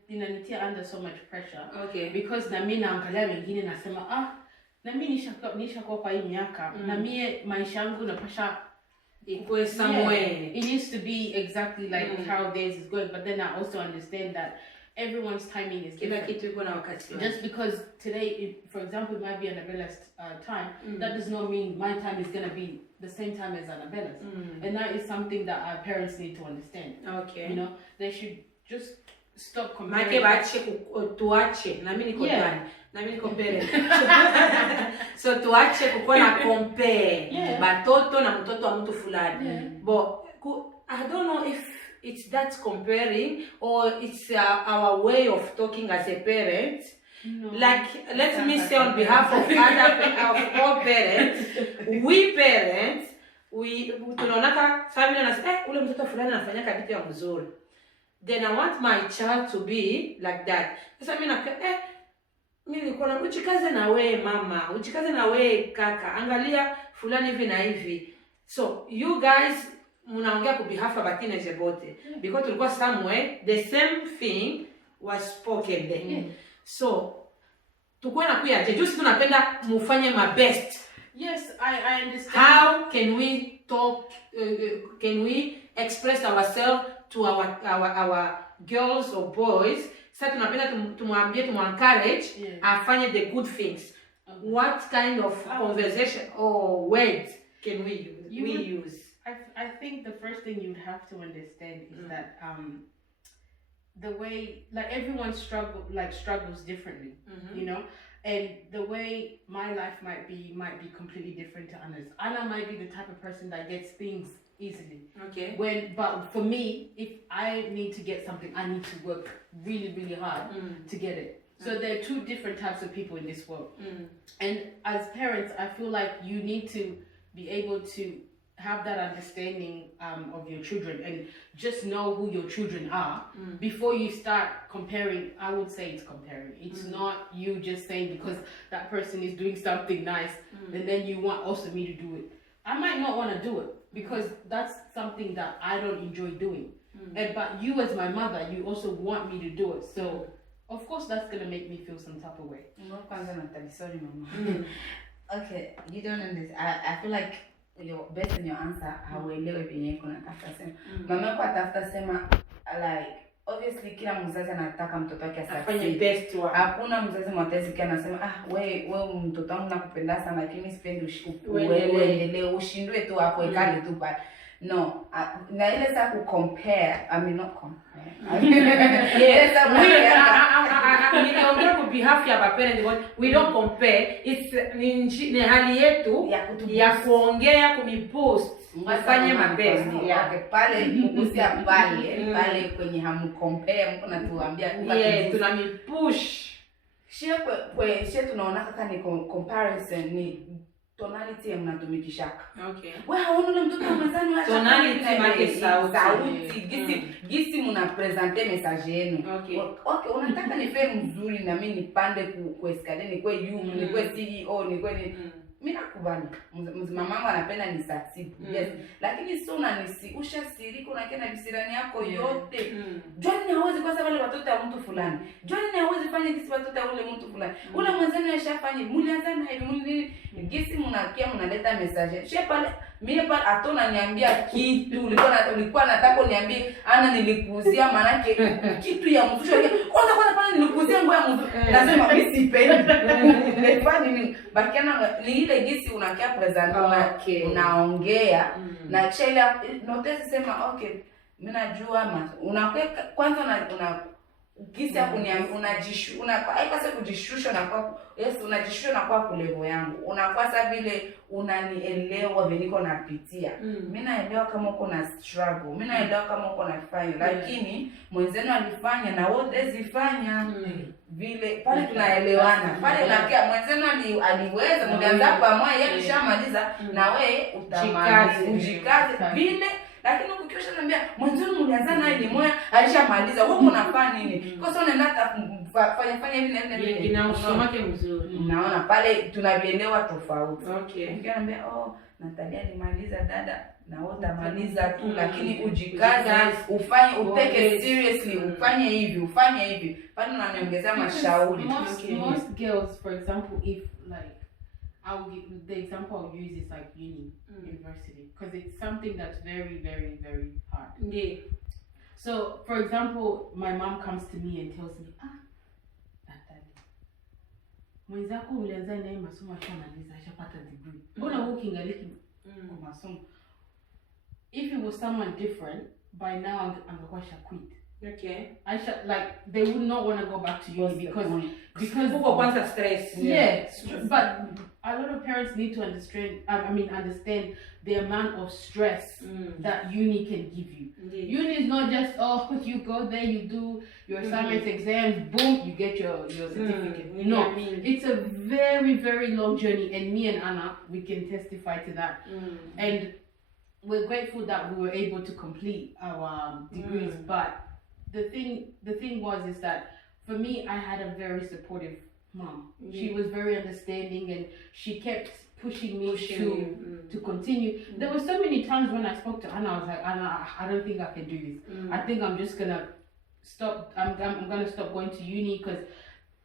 inanitia under so much pressure. Okay. Because na mimi naangalia wengine nasema na mimi nishakuwa kwa hii miaka na mimi maisha yangu napasha ikuwe somewhere. It used to be exactly like how theirs is going, but then I also understand that everyone's timing is different. Just because today, for example, it might be Annabella's time, that does not mean my time is going to be the same time as Annabella's. And that is something that our parents need to understand. Okay. You know, they should just stop Make comparing. tuache na mimi niko ndani. Na mimi niko mbele. So tuache kukuwa na compare batoto na mtoto wa mtu fulani. But I don't know if it's that comparing or it's our way of talking as a parent. No, like let me say on behalf of all parents, we parents tunaonaka family na ule mtoto fulani anafanya kitu ya mzuri. Then I want my child to be like that. Sasa mimi mimi nilikuwa na uchikaze na wewe mama, uchikaze na wewe kaka, angalia fulani hivi na hivi. So you guys mnaongea kwa behalf of teenagers bote, because tulikuwa somewhere the same thing was spoken there. So tukue na kuya je, just tunapenda mufanye my best. Yes, I understand. How can we talk, can we express ourselves to our girls or boys? Sasa tunapenda tumwambie, encourage afanye the good things. What kind of conversation or words can we use? I think the first thing you'd have to understand is that the way, like, everyone struggles differently, you know, and the way my life might be completely different to Anna's. Anna might be the type of person that gets things easily. Okay. But for me, if I need to get something, I need to work really, really hard to get it. So there are two different types of people in this world. And as parents, I feel like you need to be able to have that understanding of your children and just know who your children are before you start comparing. I would say it's comparing. It's not you just saying because that person is doing something nice and then you want also me to do it. I might not want to do it because that's something that I don't enjoy doing. But you as my mother, you also want me to do it. So of course that's going to make me feel some type of way. Sorry, mama. Okay, you don't understand. I feel like based on your answer, hauelewi penye iko natafuta sema. Mama yako atafuta sema, like, obviously kila mzazi anataka mtoto wake afanye best wake. Hakuna mzazi mwatezi kia anasema wewe mtoto wangu nakupenda sana lakini sipendi uendelee ushindwe tu hapo ikali tu pale. No, na ile sa ku compare, I mean not compare. Yes, niliongea kwa behalf ya parents, but we don't compare. It's ni hali yetu ya kuongea kumiboost mfanye mabest. Okay, pale mkusia pale kwenye hamu compare mko natuambia tunamipush. Shie tunaona kaka ni comparison ni tonality mnatumikishaka. Okay. Wewe hauna mtoto mwenzani wa tonality make sauti gisi mna presenter message yenu. Okay, unataka nife mzuri na mimi nipande ku escalator ni kwa ni kwa CEO ni kwa mimi nakubali. Mamangu anapenda ni succeed. Yes. Lakini sio unanisirika siriko na kena visirani yako yote. Johnny hawezi kwa sababu watoto wa mtu fulani. Johnny hawezi fanya kisi watoto wa ule mtu fulani. Ule mwenzani ashafanya mulianzana hivi muli gisi mnaleta message. Shepa mimi pale atona niambia kitu ulikuwa nataka niambie ana nilikuuzia manake kitu ya mzusho kwanza pale nilikuuzia nguo ya mzusho nasema mimi sipendi nifanye nini bakiana ni ile gisi unakia present unaongea na kisha notice sema okay mimi najua unakuwa kwanza una gisi ya haipasa kujishusha na kwa unajishusha na kwa level yangu unakuwa sasa vile unanielewa vile niko napitia mimi naelewa kama uko na struggle mimi naelewa kama uko na fanya lakini mwenzenu alifanya na wote zifanya vile pale tunaelewana pale nakia mwenzenu aliweza mlianza pamoja yeye alishamaliza na wewe utamaliza ujikaze vile. Lakini ukikisha niambia mwanzoni mlianza naye ni moya alishamaliza wewe unafanya nini kwa sababu unaenda fanya hivi na hivi inausomake mzuri unaona pale tunavielewa tofauti. Okay. Nikamwambia Natalia alimaliza dada na wote amaliza tu lakini ujikaze ufanye utake seriously ufanye hivi pale unaniongezea mashauri. Most girls, for example, if like the example I'll use is like university, because it's something that's very, very, very hard. Yeah. So, for example, my mom comes to me and tells me, Natalia, mwenzako ulianza naye masomo ashamaliza ashapata degree. Mbona wewe ukiangaliki kwa masomo? If it was someone different, by now angekuwa quit. Okay. They would not want to go back to uni because people want to stress. Yeah. But a lot of parents need to understand the amount of stress that uni can give you. Uni is not just you go there, you do your assignments, exams, boom, you get your certificate. No, it's a very, very long journey, and me and Anna, we can testify to that. And we're grateful that we were able to complete our degrees, but the thing is that for me, I had a very supportive mom. She was very understanding, and she kept pushing me to continue. There were so many times when I spoke to Anna, I was like, Anna, I don't think I can do this. I think I'm just gonna stop. I'm gonna stop going to uni because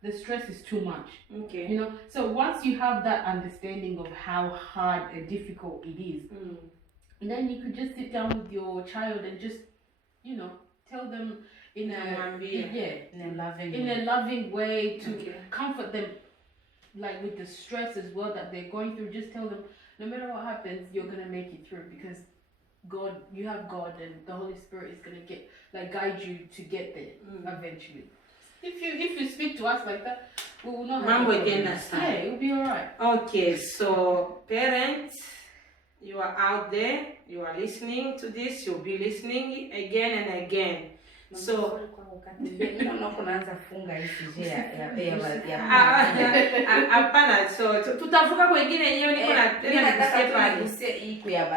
the stress is too much. Okay. You know. So once you have that understanding of how hard and difficult it is, and then you could just sit down with your child and just, you know, tell them in a loving way to comfort them, like with the stress as well that they're going through. Just tell them, no matter what happens, you're gonna make it through, because God, you have God, and the Holy Spirit is gonna guide you to get there eventually. If you speak to us like that, we will not have yeah, it will be alright. Okay, so parents, you are out there, you are listening to this, you'll be listening again and again. So hapana, so tutavuka kwengine yenyewe niko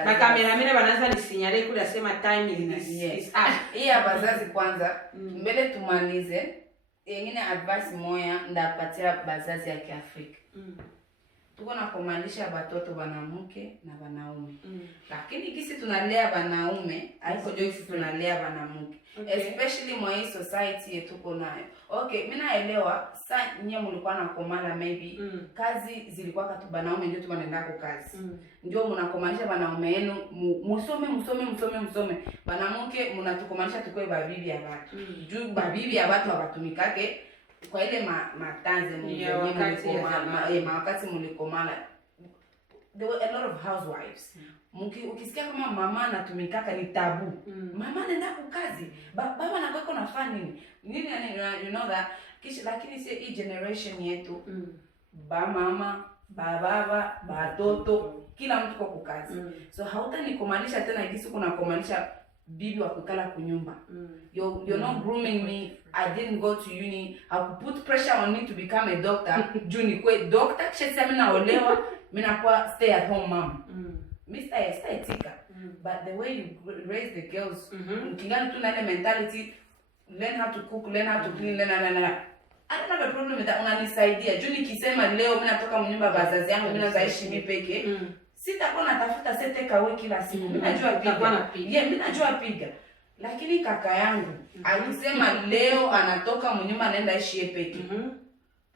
na kameramene wanaanza nisinyale kule asema time is up. Iya bazazi kwanza mbele tumalize, yengine advice moya ndapatia bazazi ya Kiafrika. Tuko na kumaanisha batoto banamuke na banaume. Lakini kisi tunalea banaume, haiko jo kisi tunalea banamuke. Especially mwa hii society yetu tuko nayo. Okay, mimi naelewa saa nyinyi mlikuwa na komala maybe kazi zilikuwa katu banaume ndio tunaenda kwa kazi. Ndio mnakomanisha banaume yenu musome. Banamuke mnatukomanisha tukue babibi ya watu. Juu babibi ya watu habatumikake kwa ile matanze wakati mlikomala. There were a lot of housewives. Ukisikia kama mama anatumikaka ni tabu. Mama anaenda kukazi. Baba anakuwa anafanya nini? Nini you know that. Lakini si hii generation yetu mama, baba, batoto, kila mtu kwa kukazi. So hautanikomanisha tena gisi kuna komanisha bibi wa kukala kunyumba. You're not grooming me. I didn't go to uni. I could put pressure on me to become a doctor. Juni kwe doctor kisha mimi naolewa, mimi nakuwa stay at home mom. Mr. Estetika. But the way you raise the girls, ukingana tu na ile mentality, learn how to cook, learn how to clean, learn. I don't have a problem with that. Unanisaidia. Juni kisema leo mimi natoka mnyumba bazazi yangu, mimi nazaishi mimi peke. Sitakuwa natafuta sete kawe kila siku. Mimi najua piga. Mimi najua piga. Lakini kaka yangu alisema leo anatoka mnyumba anaenda ishi peke.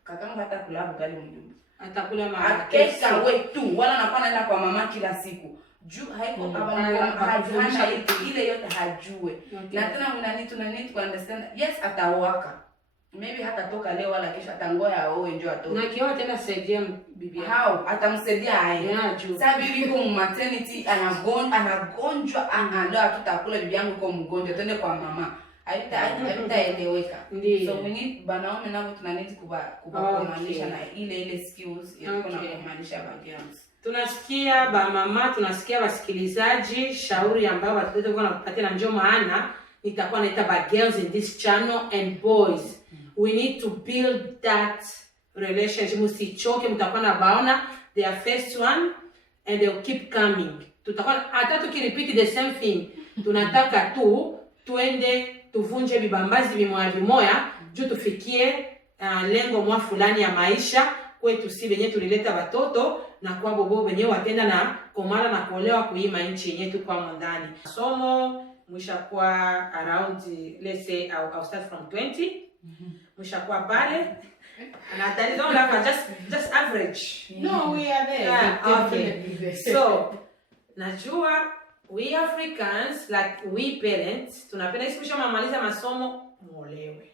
Kaka yangu hata kula ugali mnyumba. Atakula akesa wetu wala anakuwa anaenda kwa mama kila siku. Juu haiko hana ile yote hajue. Na tena tunaniti ku understand. Yes, atawaka. Maybe hatatoka leo wala kesho atangoya aoe ndio atoke. Na kiwa tena saidia bibi hao atamsaidia aye. Sasa bibi kwa maternity anagonjwa ndio hatutakula bibi yangu kwa mgonjwa twende kwa mama. Haitaeleweka. So we need banaume nao tunaniti kumaanisha na ile skills ya kuna kumaanisha ba girls. Tunasikia ba mama, tunasikia wasikilizaji, shauri ambao watoto wanakupatia, na ndio maana nitakuwa naita ba girls in this channel and boys. We need to build that relationship. Msichoke, mtakuwa na baona their first one and they'll keep coming. Tutakuwa hata tukirepeat the same thing. Tunataka tu tuende tuvunje vibambazi vimoya juu tufikie lengo mwa fulani ya maisha kwetu, si wenye tulileta watoto na kwa bobo wenye watenda na komala na kuolewa kuima nchi yetu kwa ndani. Somo mwishakuwa around, let's say I'll start from 20. Mwishakuwa pale and I don't laugh, just average. No, we are there. Yeah, okay. So najua we Africans, like we parents, tunapenda isikusha mamaliza masomo muolewe.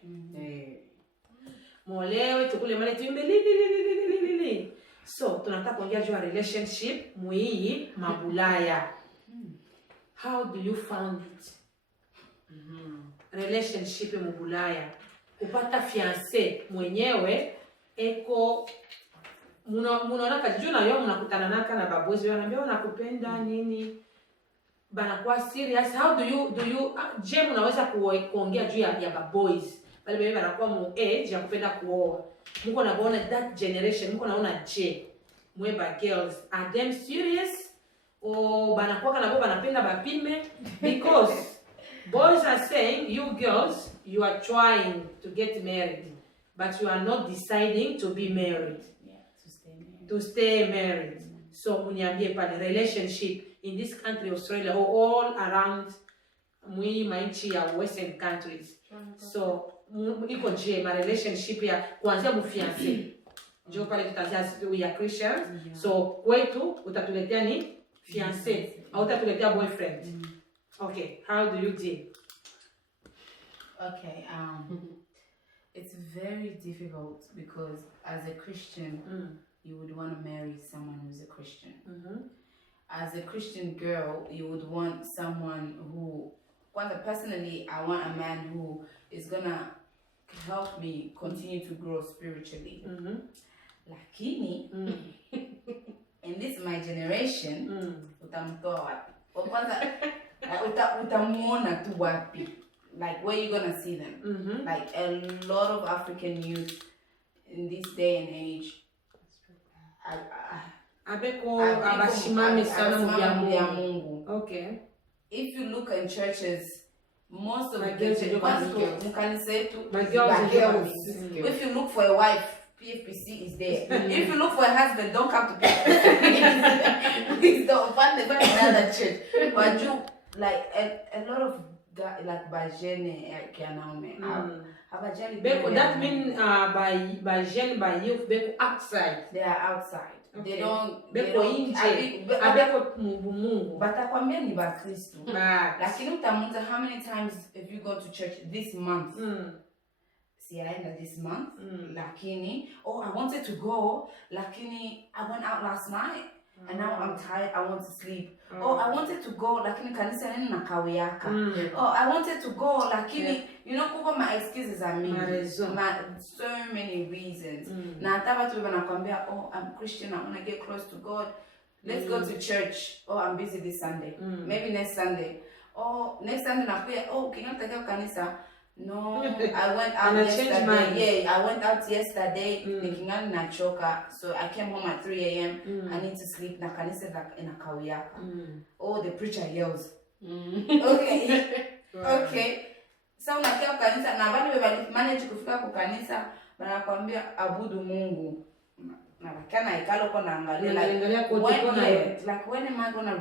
Muolewe tukule mali tuimbe li. So tunataka kuongea juu ya relationship muii mabulaya. How do you found it? Relationship mubulaya. Kupata fiancé mwenyewe eko munaona kajuna leo mnakutana naka na babozi wanaambia wanakupenda nini? Banakuwa serious. How do you je mnaweza kuongea juu ya baboys? Bali bebe banakuwa mu age ya kupenda kuoa. Mko naona that generation, mko naona je mweba girls are them serious or banakuwa kana bo banapenda bapime? Because boys are saying you girls you are trying to get married but you are not deciding to be married. Yeah, to stay married. To stay married. So uniambie pale relationship in this country Australia or all around mwi mainchi ya western countries. So iko je ma relationship ya kuanzia mfiancé. Jo pale tutazia we are Christians. So kwetu utatuletea ni fiancé au utatuletea boyfriend. Okay, how do you deal? Okay, it's very difficult because as a Christian, you would want to marry someone who's a Christian. As a Christian girl, you would want someone who, personally, I want a man who is gonna help me continue to grow spiritually. Lakini, in this my generation, utamtoa wapi? Kwanza, utamuona tu wapi? Like, where you gonna see them? Like, a lot of African youth in this day and age, abeko abashimame sana mu Mungu. Okay. If you look in churches, most of the girls. If you look for a wife, PFPC is there. If you look for a husband, don't come to PFPC. Please don't find another church. But you, like a lot of like bajene kianaume. Beko, that means by gen by youth beko outside. They are outside. Okay. They don't inje. Abeko Mungu. Batakwambia ni ba Kristo. Lakini utamuuliza how many times have you gone to church this month? Siaenda this month. Lakini I wanted to go. Lakini I went out last night. And now I'm tired, I want to sleep. I wanted to go, lakini kanisa nini nakawiyaka. I wanted to go, lakini, you know, kuko my excuses are me. So many reasons. Na hata watu wanakuambia, I'm Christian, I want to get close to God. Let's go to church. I'm busy this Sunday. Maybe next Sunday. Next Sunday nakuya, kinataka kanisa. No, I went out yesterday. Yeah, I went out yesterday. Nikingani nachoka, so I came home at 3 a.m. I need to sleep. Na kanisa in a kawiyaka. The preacher yells. Okay, okay. So nakia kanisa na bado bali manage kufika kwa kanisa, banakwambia abudu Mungu. Na bakana ikalo kwa naangalia like when am I gonna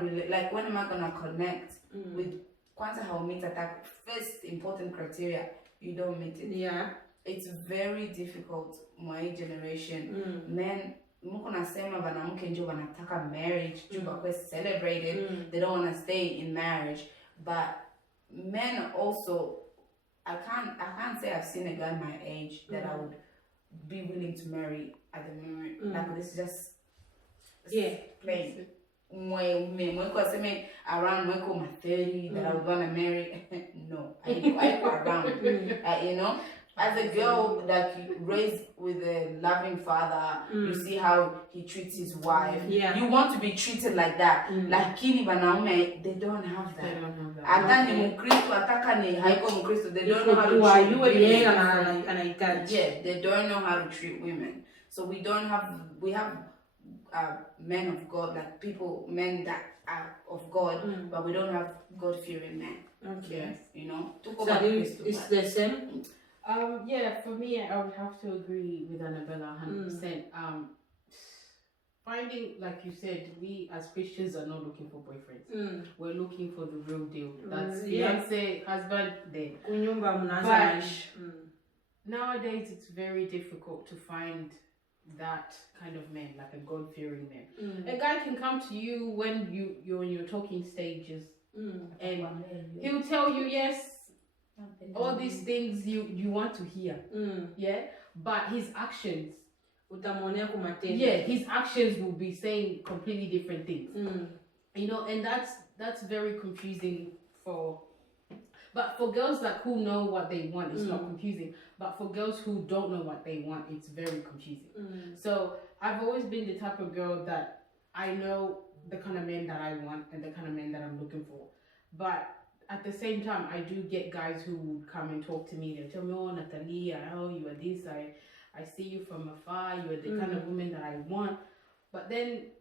connect with kwanza how meet attack first important criteria, you don't meet it. Yeah, it's very difficult my generation. Men muko nasema banamke ndio wanataka marriage juu bakwe celebrated. They don't want to stay in marriage, but men also I can't say I've seen a guy my age that I would be willing to marry at the moment. Like this is just plain. Around my 30 that I would want to marry. No, I go around. You know, as a girl that you raised with a loving father, you see how he treats his wife. You want to be treated like that. Lakini banaume, they don't have that. Hata ni Mkristo, ataka ni haiko Mkristo, they don't know how to treat women. Yeah, they don't know how to treat women. So we have men of God, like men that are of God, but we don't have God-fearing men. Okay. Yes, you know. So it's the same? Yeah, for me, I would have to agree with Annabella 100%. Finding, like you said, we as Christians are not looking for boyfriends. We're looking for the real deal. That's fiance, husband, then. But nowadays, it's very difficult to find that kind of man, like a God-fearing man. A guy can come to you when you're in your talking stages, and he'll tell you all these things you want to hear. But his actions, his actions will be saying completely different things. You know, and that's very confusing but for girls who know what they want, it's not confusing. But for girls who don't know what they want, it's very confusing. So I've always been the type of girl that I know the kind of men that I want and the kind of men that I'm looking for. But at the same time, I do get guys who would come and talk to me. They'll tell me, Natalie, you are this. I see you from afar. You are the kind of woman that I want. But then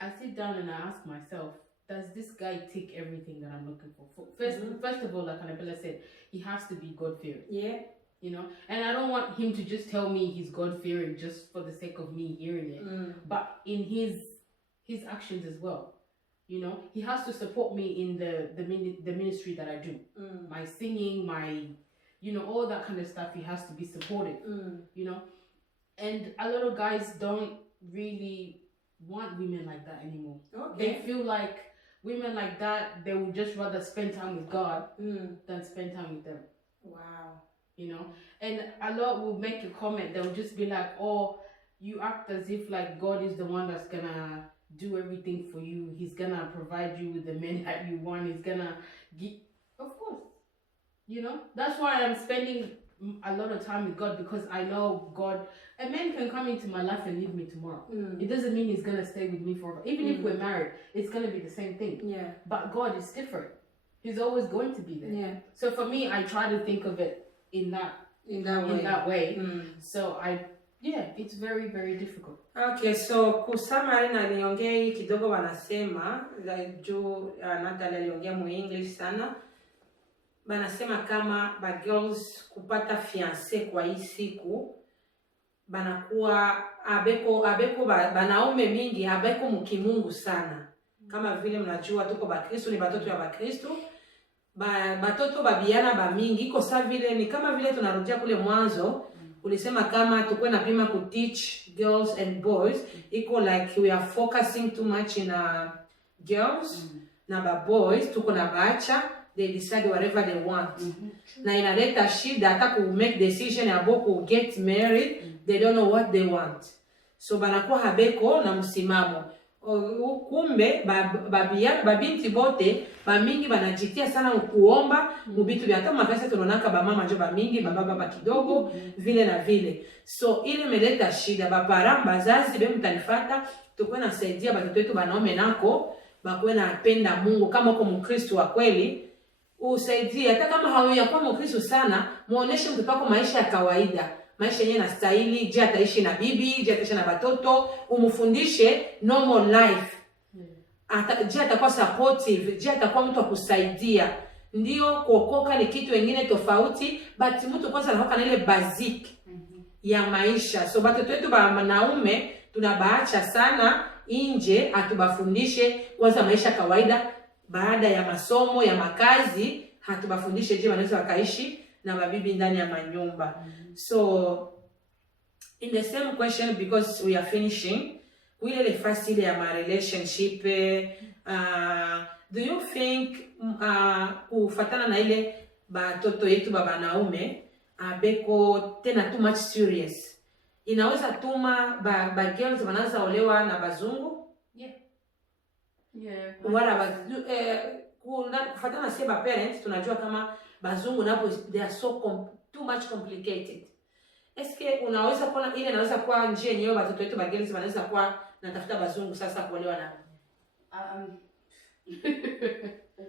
I sit down and I ask myself, does this guy tick everything that I'm looking for? First of all, like Annabella said, he has to be God-fearing. Yeah. you know. And I don't want him to just tell me he's God-fearing just for the sake of me hearing it, but in his actions as well. You know, he has to support me in the ministry that I do, my singing, my, you know, all that kind of stuff. He has to be supported, you know. And a lot of guys don't really want women like that anymore. They feel like women like that, they would just rather spend time with God than spend time with them. Wow. You know, and a lot will make a comment. They'll just be like, "Oh, you act as if like God is the one that's gonna do everything for you. He's gonna provide you with the men that you want. He's gonna give." Of course, you know, that's why I'm spending a lot of time with God, because I know God. A man can come into my life and leave me tomorrow. It doesn't mean he's gonna stay with me forever. Even if we're married, it's gonna be the same thing. Yeah. But God is different. He's always going to be there. Yeah. So for me, I try to think of it in that way. So it's very, very difficult. Okay, so kusamari na niongei kidogo wanasema juu Natalie aliongea mu English sana. Banasema kama ba girls kupata fiancé kwa hii siku banakuwa abeko banaume mingi abeko mkimungu sana. Kama vile mnajua tuko Bakristo, ni batoto ya Bakristo. Batoto babiana ba mingi iko sa vile ni kama vile tunarudia kule mwanzo ulisema kama tukwe na pima ku teach girls and boys, iko like we are focusing too much in girls na ba boys tuko na bacha, they decide whatever they want. Na inaleta shida hata ku make decision about ku get married, they don't know what they want. So banakuwa habeko na msimamo. Kumbe babinti bote bamingi banajitia sana kuomba mubitu vya hata mafasi tunonaka ba mama njo bamingi baba kidogo vile na vile. So ile meleta shida bapara bazazi be mtanifata tukwe na saidia batoto wetu banaume nako bakwe na penda Mungu. Kama uko Mkristo wa kweli usaidie, hata kama hauyakuwa Mkristo sana, muoneshe mtoto wako maisha ya kawaida, maisha yenyewe na stahili. Je, ataishi na bibi? Je, ataishi na watoto? Umufundishe normal life. Je, atakuwa supportive? Je, atakuwa mtu wa kusaidia? Ndio kuokoka ni kitu wengine tofauti, but mtu kwanza anaoka na ile basic ya maisha. So watoto wetu ba wanaume tunabaacha sana nje, atubafundishe kwanza maisha kawaida. Baada ya masomo ya makazi hatubafundishe je wanaweza wakaishi na mabibi ndani ya manyumba. So in the same question, because we are finishing, ile the first ile ya my relationship, do you think kufatana na ile batoto yetu baba naume beko tena too much serious inaweza tuma ba girls wanaanza olewa na bazungu? Wala kufatana na seba parents tunajua kama bazungu napo they are so too much complicated. Eske unaweza kuona ile inaweza kuwa njia yenyewe watoto wetu bagirls wanaweza kuwa natafuta bazungu sasa kuolewa na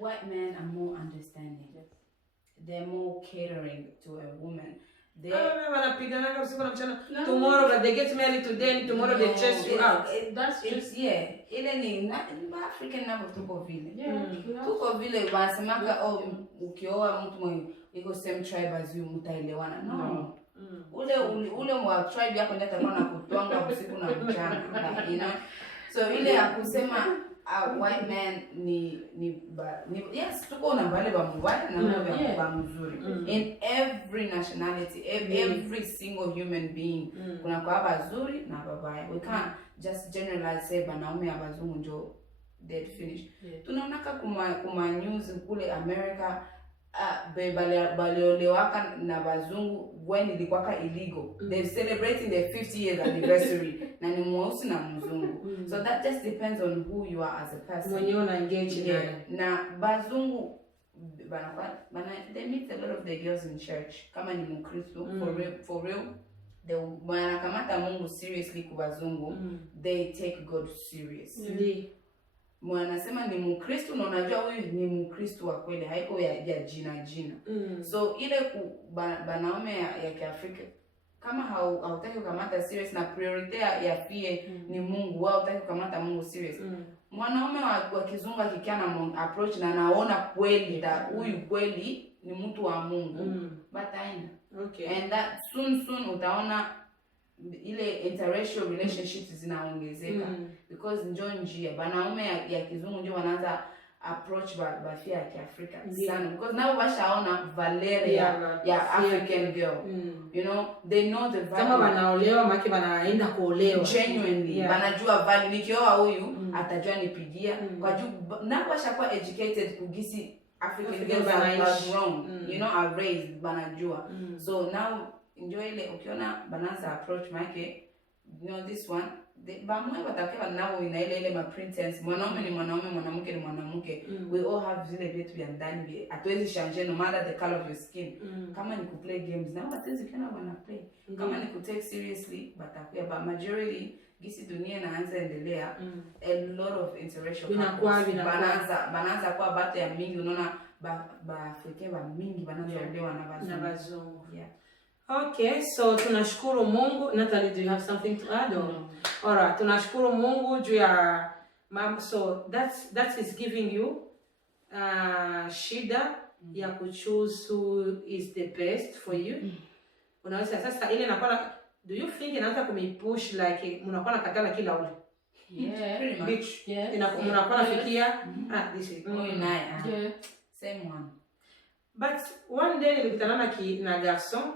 white men are more understanding. They're more catering to a woman. Tomorrow but they get married today, tomorrow they chase you out. That's just ile ni African nabo tuko vile. Tuko vile wasemaka ukioa mtu mwenye iko same tribe as you mtaelewana. No. Ule mwa tribe yako ndio atakuwa na kutwanga usiku na mchana. You know? So ile ya kusema white man ni yes tuko na wale ba mbaya na ba mzuri. In every nationality, every single human being kuna kwa bazuri na babaya. We can't just generalize say banaume abazungu njo dead finish. Tunaonaka kuma news kule America baliolewaka na bazungu when ilikuwa illegal. They're celebrating their 50 years anniversary na ni mweusi na mzungu. So that just depends on who you are as a person. When you're engaged na bazungu they meet a lot of the girls in church kama ni Mkristo for real they wanakamata Mungu seriously kwa bazungu. They take God serious. Mwanasema ni Mkristo na unajua huyu ni Mkristo wa kweli, haiko ya jina. So ile banaume ya Kiafrika kama hautaki kukamata serious na priority ya fie ni Mungu, wao hutaki kukamata Mungu serious. mwanaume wa kizungu akikia na approach na anaona kweli huyu kweli ni mtu wa Mungu, bataina. Okay. And that soon utaona ile interracial relationships zinaongezeka because njo njia wanaume ya kizungu ndio wanaanza approach bafia ya Kiafrika sana because nao washaona Valeria ya African girl. You know, they know the value. Kama wanaolewa maki wanaenda kuolewa genuinely. Wanajua value, nikioa huyu atajua nipigia kwa juu nao washakuwa educated kugisi African girls are wrong. You know, are raised wanajua. So now enjoy ile ukiona bananza approach make, you know, this one bamwe watakewa nao ina ile ma pretense, mwanaume ni mwanaume, mwanamke ni mwanamke. We all have zile vitu vya ndani, hatuwezi changer no matter the color of your skin. Kama ni play games na watazi kana wana play, kama ni take seriously batakuwa, but majority gisi dunia inaanza endelea, a lot of interracial banaanza kwa bata ya mingi, unaona ba Afrika ba mingi banaanza kuolewa na bazungu. Yeah. Okay, so tunashukuru Mungu. Natalie, do you have something to add? No. Alright, tunashukuru Mungu juu ya so that is giving you shida ya kuchoose who is the best for you. Unaweza sasa ile nakuwa, do you think inaanza kumipush like mnakuwa nakatala kila ule? Yeah, pretty much. Yeah. Mnakuwa nafikia this is same one. But one day nilikutana na garçon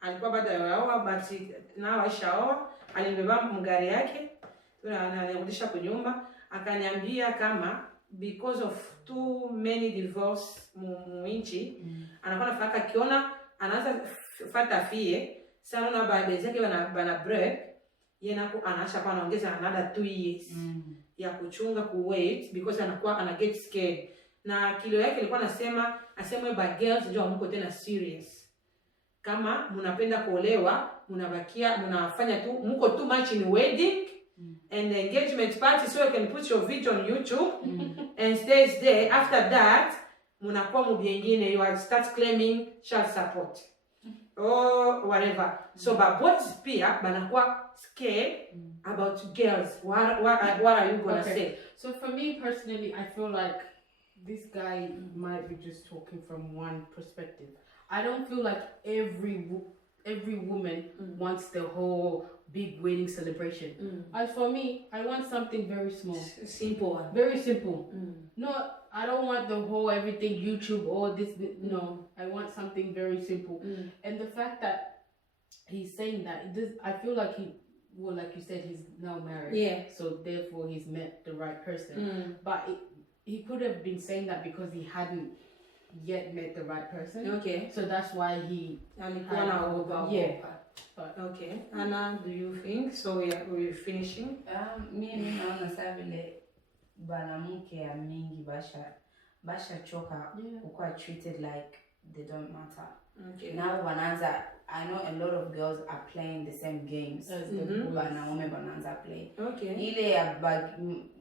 alikuwa bado yaoa, but na aishaoa, alinibeba mgari yake anarudisha kwa nyumba, akaniambia kama because of too many divorce mwinchi anakuwa nafaka kiona anaanza fata fie sana na baadhi zake bana break yena anaacha kwa anaongeza another 2 years ya kuchunga ku wait because anakuwa ana get scared, na kilo yake ilikuwa nasema asemwe by girls ndio mko tena serious. Kama mnapenda kuolewa, mnafanya tu mko too much in wedding and engagement party, so you can put your video on YouTube and stays there. After that, mnakuwa mbyengine, you start claiming child support or whatever. So but boys pia banakuwa scared about girls. What are you gonna say? So for me personally, I feel like this guy might be just talking from one perspective. I don't feel like every woman wants the whole big wedding celebration. As for me, I want something very small, simple, very simple. No, I don't want the whole everything YouTube or this. No, I want something very simple. And the fact that he's saying that, I feel like like you said, he's now married. Yeah. So therefore, he's met the right person. But he could have been saying that because he hadn't yet met the right person. Okay. So that's why he yeah. But okay. Anna, do you think so? We're finishing. Mimi naona sasa vile banamuke ya mingi basha choka kuwa treated like they don't matter. Okay. Now bananza, I know a lot of girls are playing the same games as the wanaume bananza play. Okay. Ile ya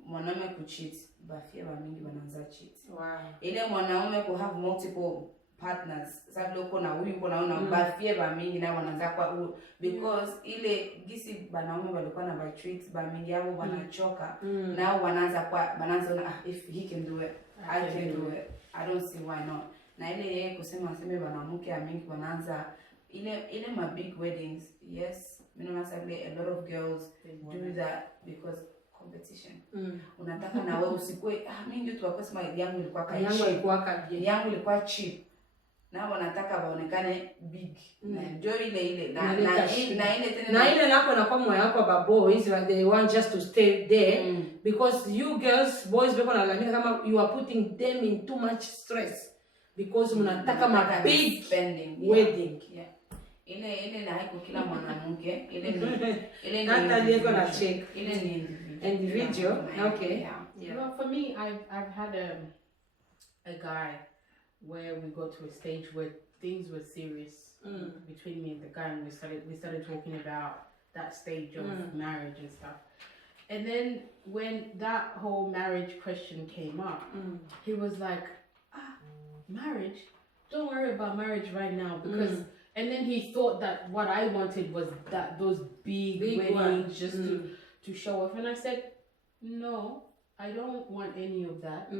mwanaume kucheat, bafia ba mingi bananza cheat. Wow. Ile mwanaume ku have multiple partners, sababu uko na huyu uko naona bafia ba mingi na wanaanza kwa because ile gisi banaume walikuwa na by treat ba mingi yao wanachoka, now wanaanza if he can do it, I can do it. I don't see why not. Na ile yeye kusema banamuke mingi wanaanza ile ma big weddings. Yes, mimi nasema a lot of girls do that because competition. Unataka na wewe usikue mimi ndio tukasema yangu ilikuwa cheap. Na wanataka waonekane big. Na ndio ile na ile nako na kwa moyo wako ba boys, they want just to stay there because you girls, boys beko na lamia kama you are putting them in too much stress because mnataka ma big spending wedding. Yeah. Ile na haiko kila mwanamke, ile ni Natalie gonna check. Ile ni individual. Okay. Yeah. Well, for me, I've had a guy where we got to a stage where things were serious between me and the guy, and we started talking about that stage of marriage and stuff. And then when that whole marriage question came up, he was like, marriage? Don't worry about marriage right now because. And then he thought that what I wanted was those big weddings just to show off. And I said, no, I don't want any of that.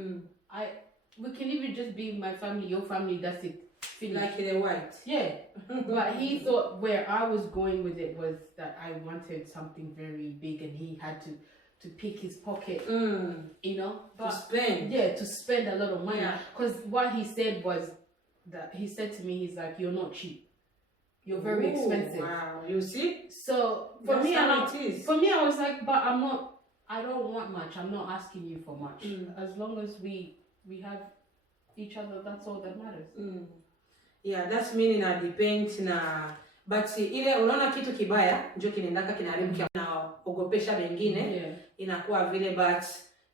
We can even just be my family, your family, that's it. Finish. Like the white. Yeah. But he thought where I was going with it was that I wanted something very big and he had to pick his pocket, you know? But, to spend. Yeah, to spend a lot of money. Yeah. Because what he said was that he said to me, he's like, you're not cheap. You're very expensive. Wow, you see? So for That's me, how it is. For me, I was like, but I don't want much. I'm not asking you for much. As long as we have each other, that's all that matters. Yeah, that's meaning na depend na but ile unaona kitu kibaya ndio kinaendaka kinaharibu na ogopesha wengine inakuwa vile, but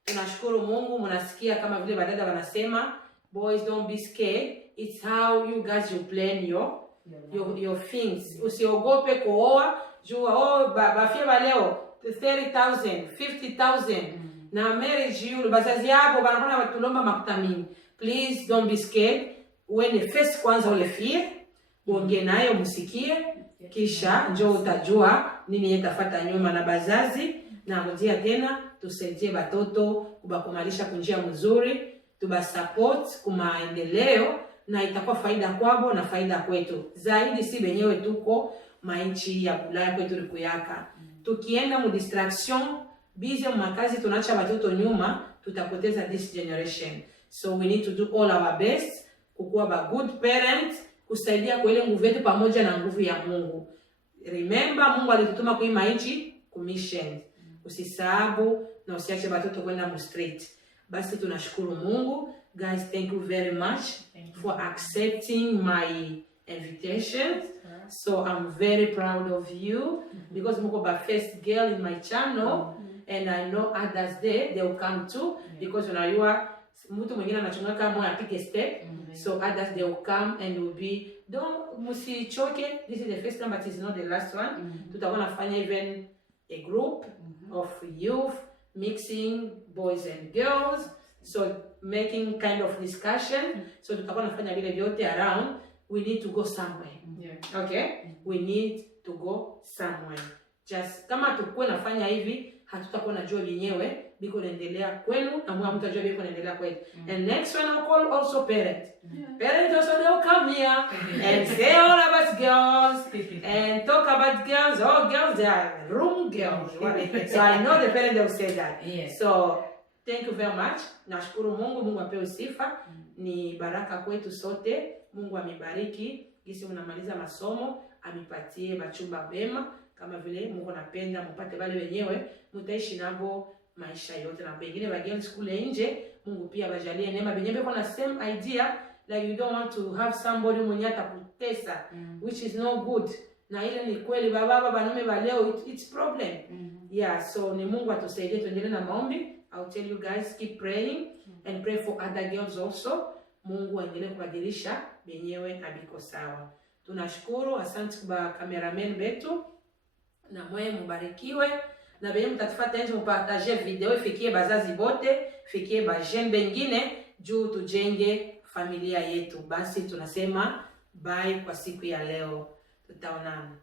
tunashukuru Mungu mnasikia kama vile badada wanasema boys don't be scared, it's how you guys you plan your things. Usiogope kuoa jua bafie leo 30,000 50,000 na marriage yule bazazi yako banaona watulomba makuta mingi. Please don't be scared. When first kwanza ule fear uongee nayo msikie, kisha njoo utajua nini yetafuata nyuma na bazazi na mjia tena tusaidie batoto kubakumalisha kunjia mzuri, tuba support kumaendeleo na itakuwa faida kwabo na faida kwetu. Zaidi si benyewe tuko mainchi ya Bulaya kwetu likuyaka. Tukienda mu distraction, busy makazi tunacha watoto nyuma, tutapoteza this generation. So we need to do all our best kukuwa ba good parent, kusaidia kwa ile nguvu yetu pamoja na nguvu ya Mungu. Remember Mungu alitutuma kwa hii mainchi ku mission. Usisahau na usiache watoto kwenda mu street. Basi tunashukuru Mungu. Guys, thank you very much for accepting my invitation. So I'm very proud of you because Muko ba first girl in my channel and I know others there they will come too because unajua mtu mwingine anachunga kama apige step, so others they will come and will be don't musichoke. This is the first time but it's not the last one. Tutakuwa nafanya even a group of youth mixing boys and girls, so making kind of discussion. So tutakuwa nafanya vile vyote around. We need to go somewhere. Okay, we need to go somewhere. Just kama tukue nafanya hivi hatutakuwa najua wenyewe biko naendelea kwenu na mwa mtajua biko naendelea kwetu. And next one I'll call also parent. Parents also they'll come here and say all about girls and talk about girls. Oh, girls, they are room girls. So I know the parents will say that. So thank you very much. Nashukuru Mungu, Mungu apewe sifa. Ni baraka kwetu sote. Mungu amebariki. Gisi mnamaliza masomo, amipatie bachumba bema kama vile Mungu anapenda mpate wale wenyewe mtaishi nabo maisha yote, na pengine bageni skule nje Mungu pia bajalie neema benyewe kwa na same idea, like you don't want to have somebody mwenye atakutesa which is no good. Na ile ni kweli baba banume ba leo it's problem. Yeah, so ni Mungu atusaidie tuendelee na maombi. I'll tell you guys keep praying and pray for other girls also. Mungu aendelee kubadilisha benyewe abiko sawa. Tunashukuru, asante kwa cameraman betu. Na mwe mubarikiwe. Na benye mtatufuata nje mupartage video ifikie bazazi bote, fikie ba jeune bengine juu tujenge familia yetu. Basi tunasema bye kwa siku ya leo. Tutaonana.